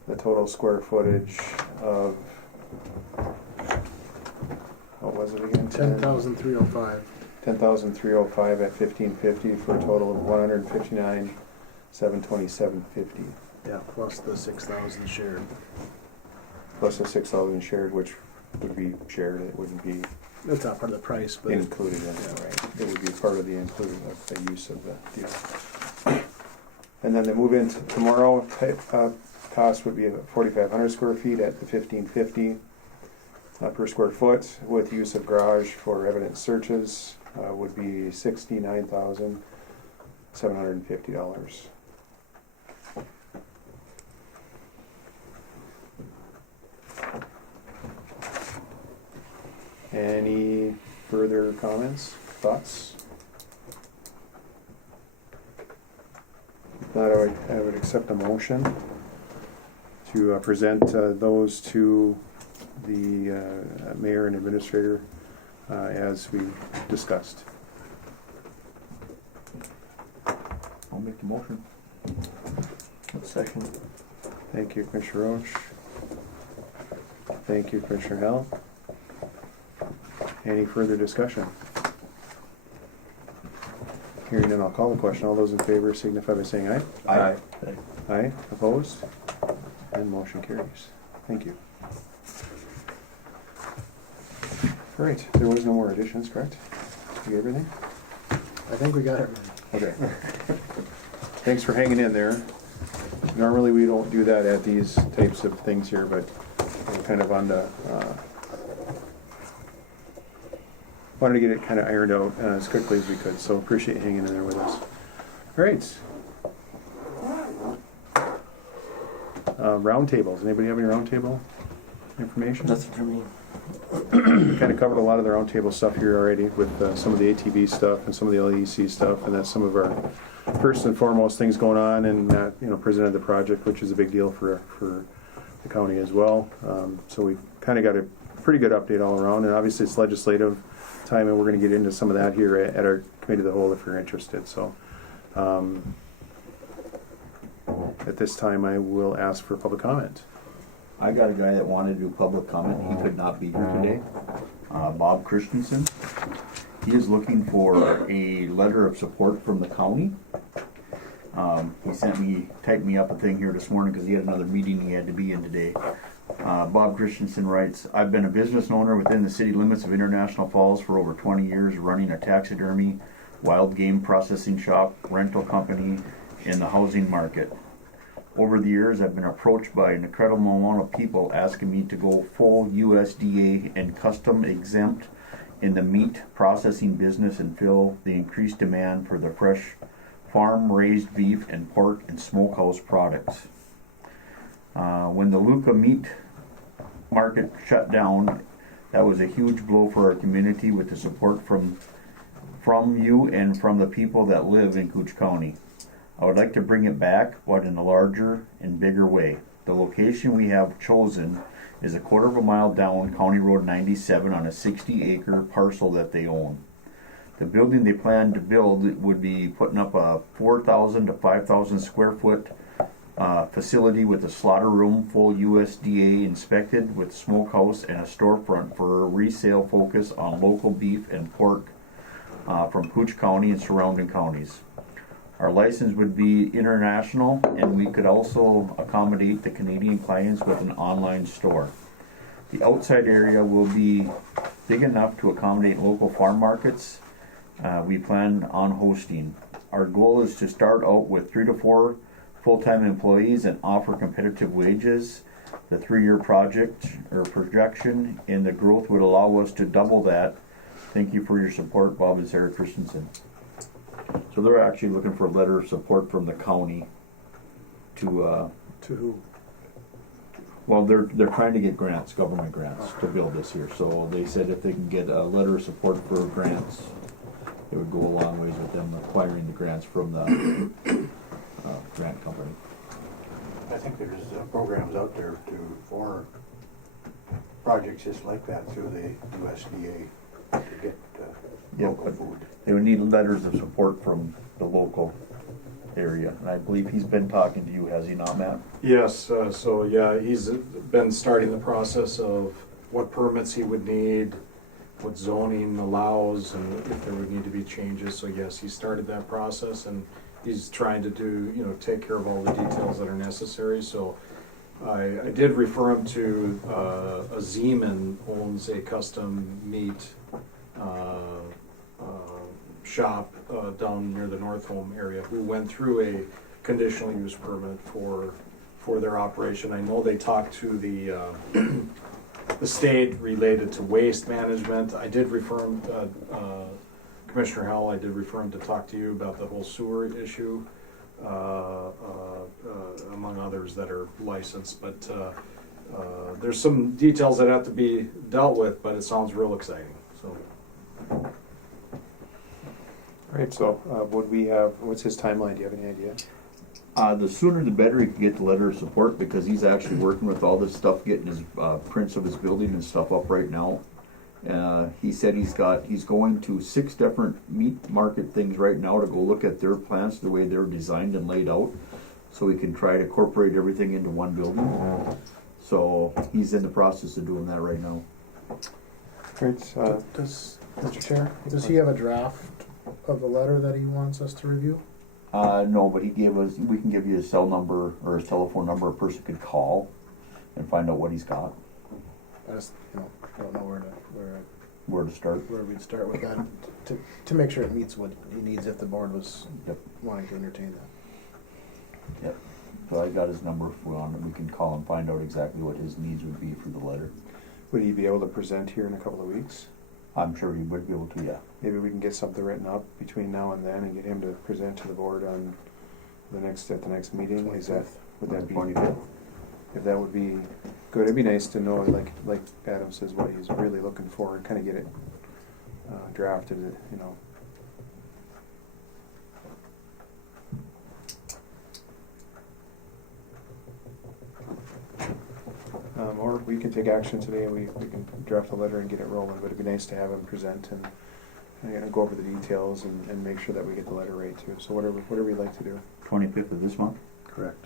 the total square footage of, what was it again? 10,305. 10,305 at 1550 for a total of 159,727.50. Yeah, plus the 6,000 shared. Plus the 6,000 shared, which would be shared. It wouldn't be. That's not part of the price, but included in it, right? It would be part of the included of the use of the deal. And then the move-in tomorrow type cost would be 4,500 square feet at the 1550 per square foot, with use of garage for evidence searches would be $69,750. Any further comments, thoughts? If not, I would accept a motion to present those to the mayor and administrator as we discussed. I'll make the motion. Second. Thank you, Commissioner Roach. Thank you, Commissioner Hell. Any further discussion? Hearing none, I'll call the question. All those in favor signify by saying aye. Aye. Aye. Opposed? And motion carries. Thank you. All right, there was no more additions, correct? You get everything? I think we got everything. Okay. Thanks for hanging in there. Normally we don't do that at these types of things here, but we're kind of on the wanted to get it kind of ironed out as quickly as we could, so appreciate you hanging in there with us. All right. Roundtables. Anybody have any roundtable information? Nothing for me. We kind of covered a lot of the roundtable stuff here already with some of the ATV stuff and some of the LEC stuff, and that's some of our first and foremost things going on, and presented the project, which is a big deal for the county as well. So we've kind of got a pretty good update all around, and obviously it's legislative time, and we're going to get into some of that here at our committee of the whole if you're interested. So at this time I will ask for public comment. I got a guy that wanted to do public comment. He could not be here today. Bob Christensen. He is looking for a letter of support from the county. He typed me up a thing here this morning because he had another meeting he had to be in today. Bob Christensen writes, I've been a business owner within the city limits of International Falls for over 20 years, running a taxidermy, wild game processing shop, rental company, in the housing market. Over the years, I've been approached by an incredible amount of people asking me to go full USDA and custom exempt in the meat processing business and fill the increased demand for the fresh farm-raised beef and pork and smokehouse products. When the Luca meat market shut down, that was a huge blow for our community with the support from you and from the people that live in Cooch County. I would like to bring it back, but in a larger and bigger way. The location we have chosen is a quarter of a mile down County Road 97 on a 60-acre parcel that they own. The building they plan to build would be putting up a 4,000 to 5,000 square foot facility with a slaughter room, full USDA inspected, with smokehouse and a storefront for a resale focus on local beef and pork from Cooch County and surrounding counties. Our license would be international, and we could also accommodate the Canadian clients with an online store. The outside area will be big enough to accommodate local farm markets we plan on hosting. Our goal is to start out with 3 to 4 full-time employees and offer competitive wages. The 3-year project or projection in the growth would allow us to double that. Thank you for your support, Bob and Sarah Christensen. So they're actually looking for a letter of support from the county to who? well, they're trying to get grants, government grants, to build this here. So they said if they can get a letter of support for grants, it would go a long ways with them acquiring the grants from the grant company. I think there's programs out there for projects just like that through the USDA to get local food. They would need letters of support from the local area. And I believe he's been talking to you, has he not, Matt? Yes, so yeah, he's been starting the process of what permits he would need, what zoning allows, and if there would need to be changes. So yes, he started that process, and he's trying to do, take care of all the details that are necessary. So I did refer him to a Zeman owns a custom meat shop down near the North Home area, who went through a conditional use permit for their operation. I know they talked to the state related to waste management. I did refer him, Commissioner Howell, I did refer him to talk to you about the whole sewer issue, among others that are licensed. But there's some details that have to be dealt with, but it sounds real exciting. So. All right, so what's his timeline? Do you have any idea? The sooner the better he can get the letter of support, because he's actually working with all this stuff, getting his prints of his building and stuff up right now. He said he's going to 6 different meat market things right now to go look at their plants, the way they're designed and laid out, so he can try to incorporate everything into one building. So he's in the process of doing that right now. Right, Mr. Chair, does he have a draft of the letter that he wants us to review? No, but we can give you his cell number or his telephone number a person could call and find out what he's got. I just, don't know Where to start. Where we'd start with that to make sure it meets what he needs if the board was wanting to entertain that. Yep. So I got his number if we want, we can call and find out exactly what his needs would be for the letter. Would he be able to present here in a couple of weeks? I'm sure he would be able to, yeah. Maybe we can get something written up between now and then and get him to present to the board on at the next meeting. Would that be if that would be good? It'd be nice to know, like Adam says, what he's really looking for and kind of get it drafted. Or we can take action today and we can draft a letter and get it rolling, but it'd be nice to have him present and go over the details and make sure that we get the letter right too. So whatever you'd like to do. 25th of this month? Correct.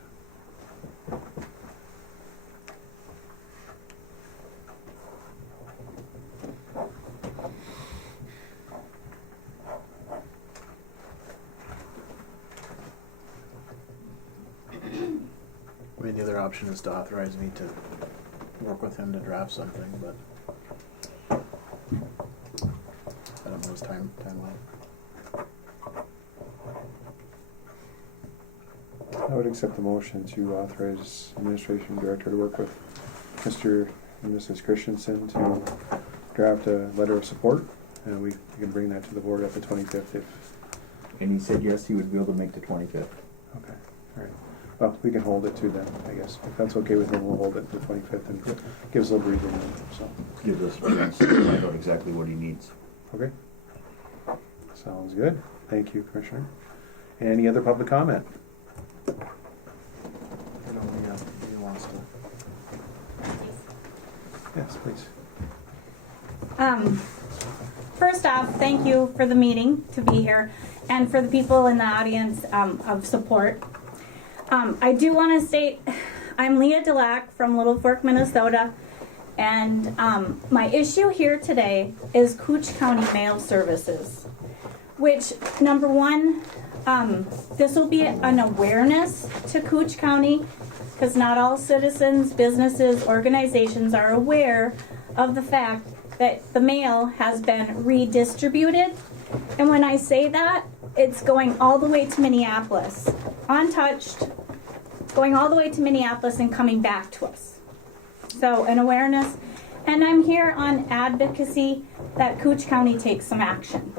I mean, the other option is to authorize me to work with him to draft something, but I don't know his timeline. I would accept the motion to authorize administration director to work with Mr. and Mrs. Christensen to draft a letter of support, and we can bring that to the board at the 25th if. And he said yes, he would be able to make the 25th. Okay, all right. Well, we can hold it to then, I guess. If that's okay with him, we'll hold it to the 25th and give us a little breathing room. So Give us a chance to find out exactly what he needs. Okay. Sounds good. Thank you, Commissioner. Any other public comment? He wants to. Yes, please. First off, thank you for the meeting, to be here, and for the people in the audience of support. I do want to state, I'm Leah Delac from Littlefork, Minnesota, and my issue here today is Cooch County Mail Services, which, number one, this will be an awareness to Cooch County, because not all citizens, businesses, organizations are aware of the fact that the mail has been redistributed. And when I say that, it's going all the way to Minneapolis, untouched, going all the way to Minneapolis and coming back to us. So an awareness, and I'm here on advocacy that Cooch County takes some action.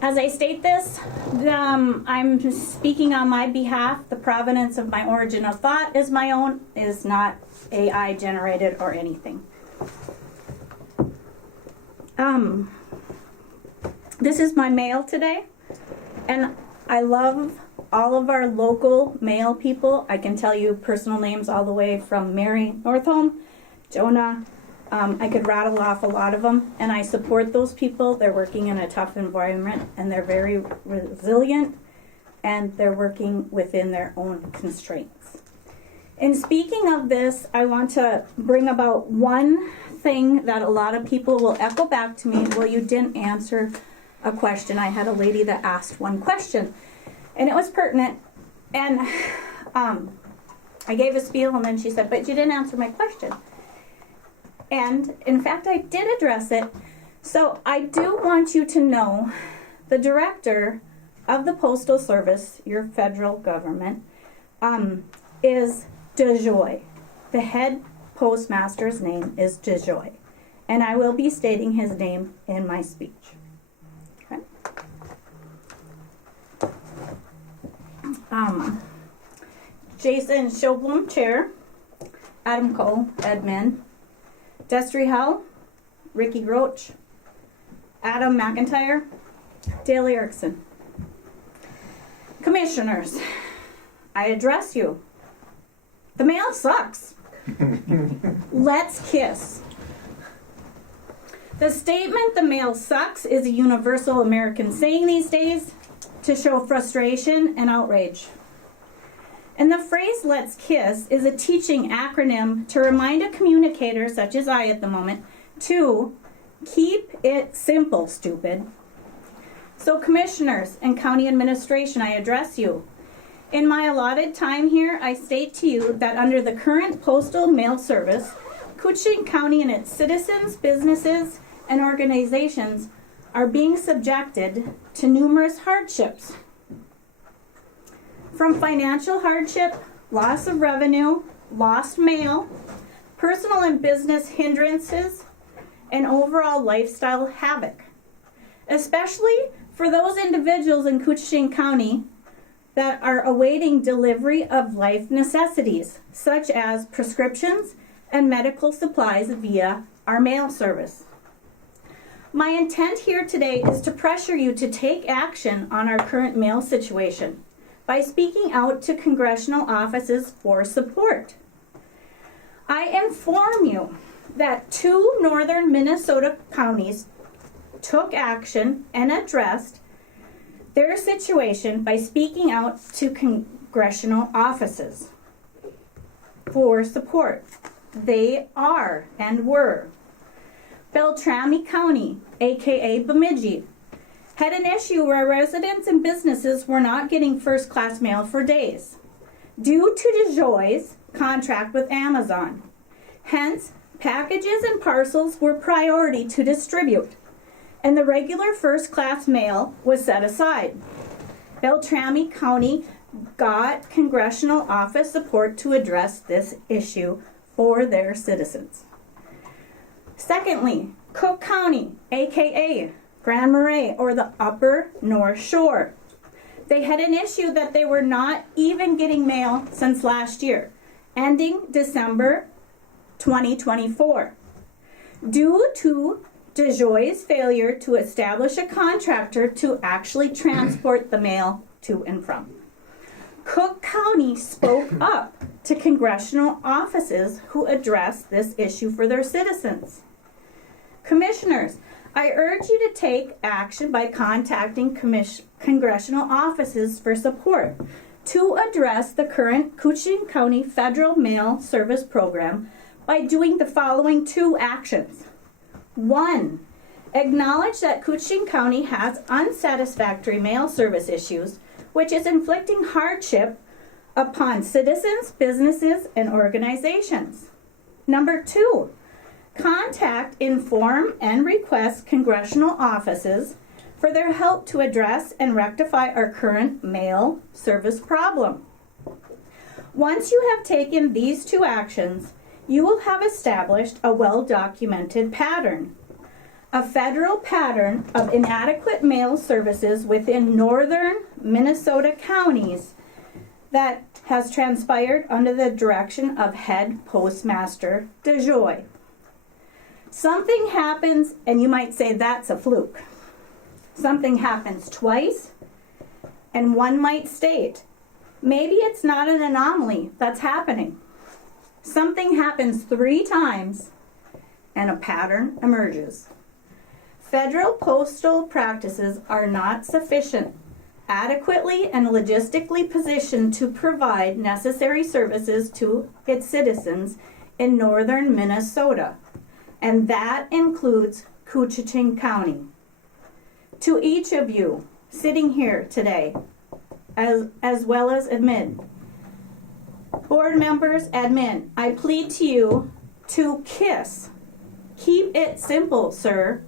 As I state this, I'm speaking on my behalf. The provenance of my origin of thought is my own, is not AI generated or anything. This is my mail today, and I love all of our local mail people. I can tell you personal names all the way from Mary Northholm, Jonah. I could rattle off a lot of them, and I support those people. They're working in a tough environment, and they're very resilient, and they're working within their own constraints. In speaking of this, I want to bring about one thing that a lot of people will echo back to me. Well, you didn't answer a question. I had a lady that asked one question, and it was pertinent, and I gave a spiel, and then she said, but you didn't answer my question. And in fact, I did address it. So I do want you to know the director of the Postal Service, your federal government, is DeJoy. The head postmaster's name is DeJoy. And I will be stating his name in my speech. Okay. Jason Schobblum, chair. Adam Cole, admin. Destry Howell, Ricky Roach, Adam McIntyre, Dale Erickson. Commissioners, I address you. The mail sucks. Let's kiss. The statement, the mail sucks, is a universal American saying these days to show frustration and outrage. And the phrase let's kiss is a teaching acronym to remind a communicator, such as I at the moment, to keep it simple, stupid. So commissioners and county administration, I address you. In my allotted time here, I state to you that under the current postal mail service, Koochiching County and its citizens, businesses, and organizations are being subjected to numerous hardships. From financial hardship, loss of revenue, lost mail, personal and business hindrances, and overall lifestyle havoc. Especially for those individuals in Koochiching County that are awaiting delivery of life necessities, such as prescriptions and medical supplies via our mail service. My intent here today is to pressure you to take action on our current mail situation by speaking out to congressional offices for support. I inform you that 2 northern Minnesota counties took action and addressed their situation by speaking out to congressional offices for support. They are and were Beltrami County, aka Bemidji, had an issue where residents and businesses were not getting first-class mail for days due to DeJoy's contract with Amazon. Hence, packages and parcels were priority to distribute, and the regular first-class mail was set aside. Beltrami County got congressional office support to address this issue for their citizens. Secondly, Cook County, aka Grand Marais, or the Upper North Shore. They had an issue that they were not even getting mail since last year, ending December 2024, due to DeJoy's failure to establish a contractor to actually transport the mail to and from. Cook County spoke up to congressional offices who addressed this issue for their citizens. Commissioners, I urge you to take action by contacting congressional offices for support to address the current Koochiching County Federal Mail Service Program by doing the following 2 actions. 1, acknowledge that Koochiching County has unsatisfactory mail service issues, which is inflicting hardship upon citizens, businesses, and organizations. Number 2, contact, inform, and request congressional offices for their help to address and rectify our current mail service problem. Once you have taken these 2 actions, you will have established a well-documented pattern. A federal pattern of inadequate mail services within northern Minnesota counties that has transpired under the direction of head postmaster DeJoy. Something happens and you might say that's a fluke. Something happens twice and one might state, maybe it's not an anomaly that's happening. Something happens 3 times and a pattern emerges. Federal postal practices are not sufficient, adequately and logistically positioned to provide necessary services to its citizens in northern Minnesota, and that includes Koochiching County. To each of you sitting here today, as well as admin, board members, admin, I plead to you to KISS. Keep it simple, sir.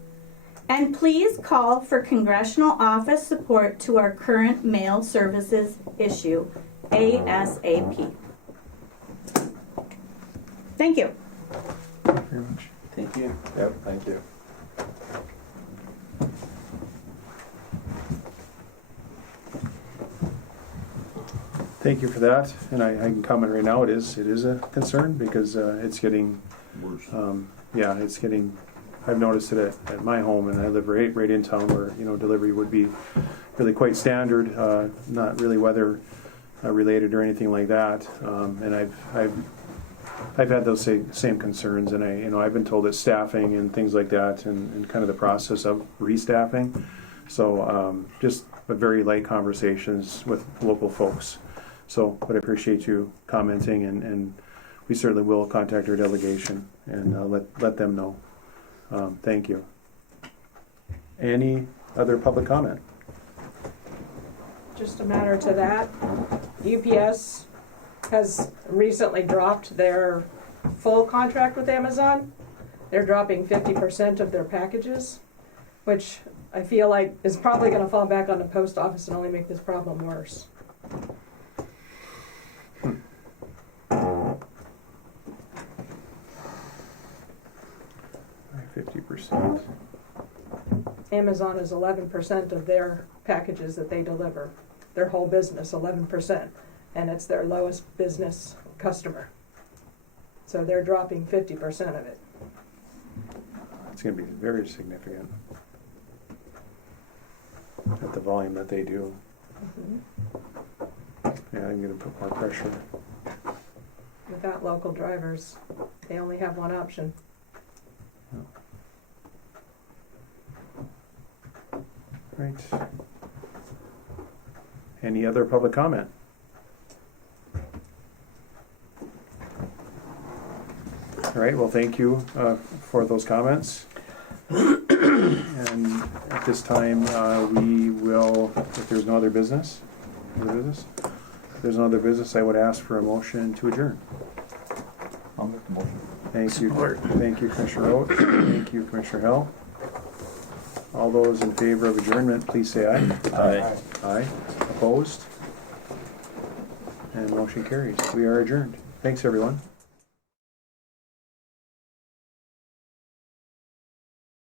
And please call for congressional office support to our current mail services issue, ASAP. Thank you. Very much. Thank you. Yep, thank you. Thank you for that, and I can comment right now, it is a concern because it's getting Worse. Yeah, it's getting, I've noticed it at my home, and I live right in town where, delivery would be really quite standard, not really weather related or anything like that. And I've had those same concerns, and I've been told that staffing and things like that, and kind of the process of restaffing. So just very light conversations with local folks. So, but I appreciate you commenting, and we certainly will contact our delegation and let them know. Thank you. Any other public comment? Just a matter to that. UPS has recently dropped their full contract with Amazon. They're dropping 50% of their packages, which I feel like is probably going to fall back on the post office and only make this problem worse. 50%. Amazon is 11% of their packages that they deliver. Their whole business, 11%. And it's their lowest business customer. So they're dropping 50% of it. It's going to be very significant at the volume that they do. Yeah, I'm going to put more pressure. Without local drivers, they only have one option. Right. Any other public comment? All right, well, thank you for those comments. And at this time, we will, if there's no other business, if there's no other business, I would ask for a motion to adjourn. I'll make the motion. Thank you. Thank you, Commissioner Oates. Thank you, Commissioner Hill. All those in favor of adjournment, please say aye. Aye. Aye. Opposed? And motion carries. We are adjourned. Thanks, everyone.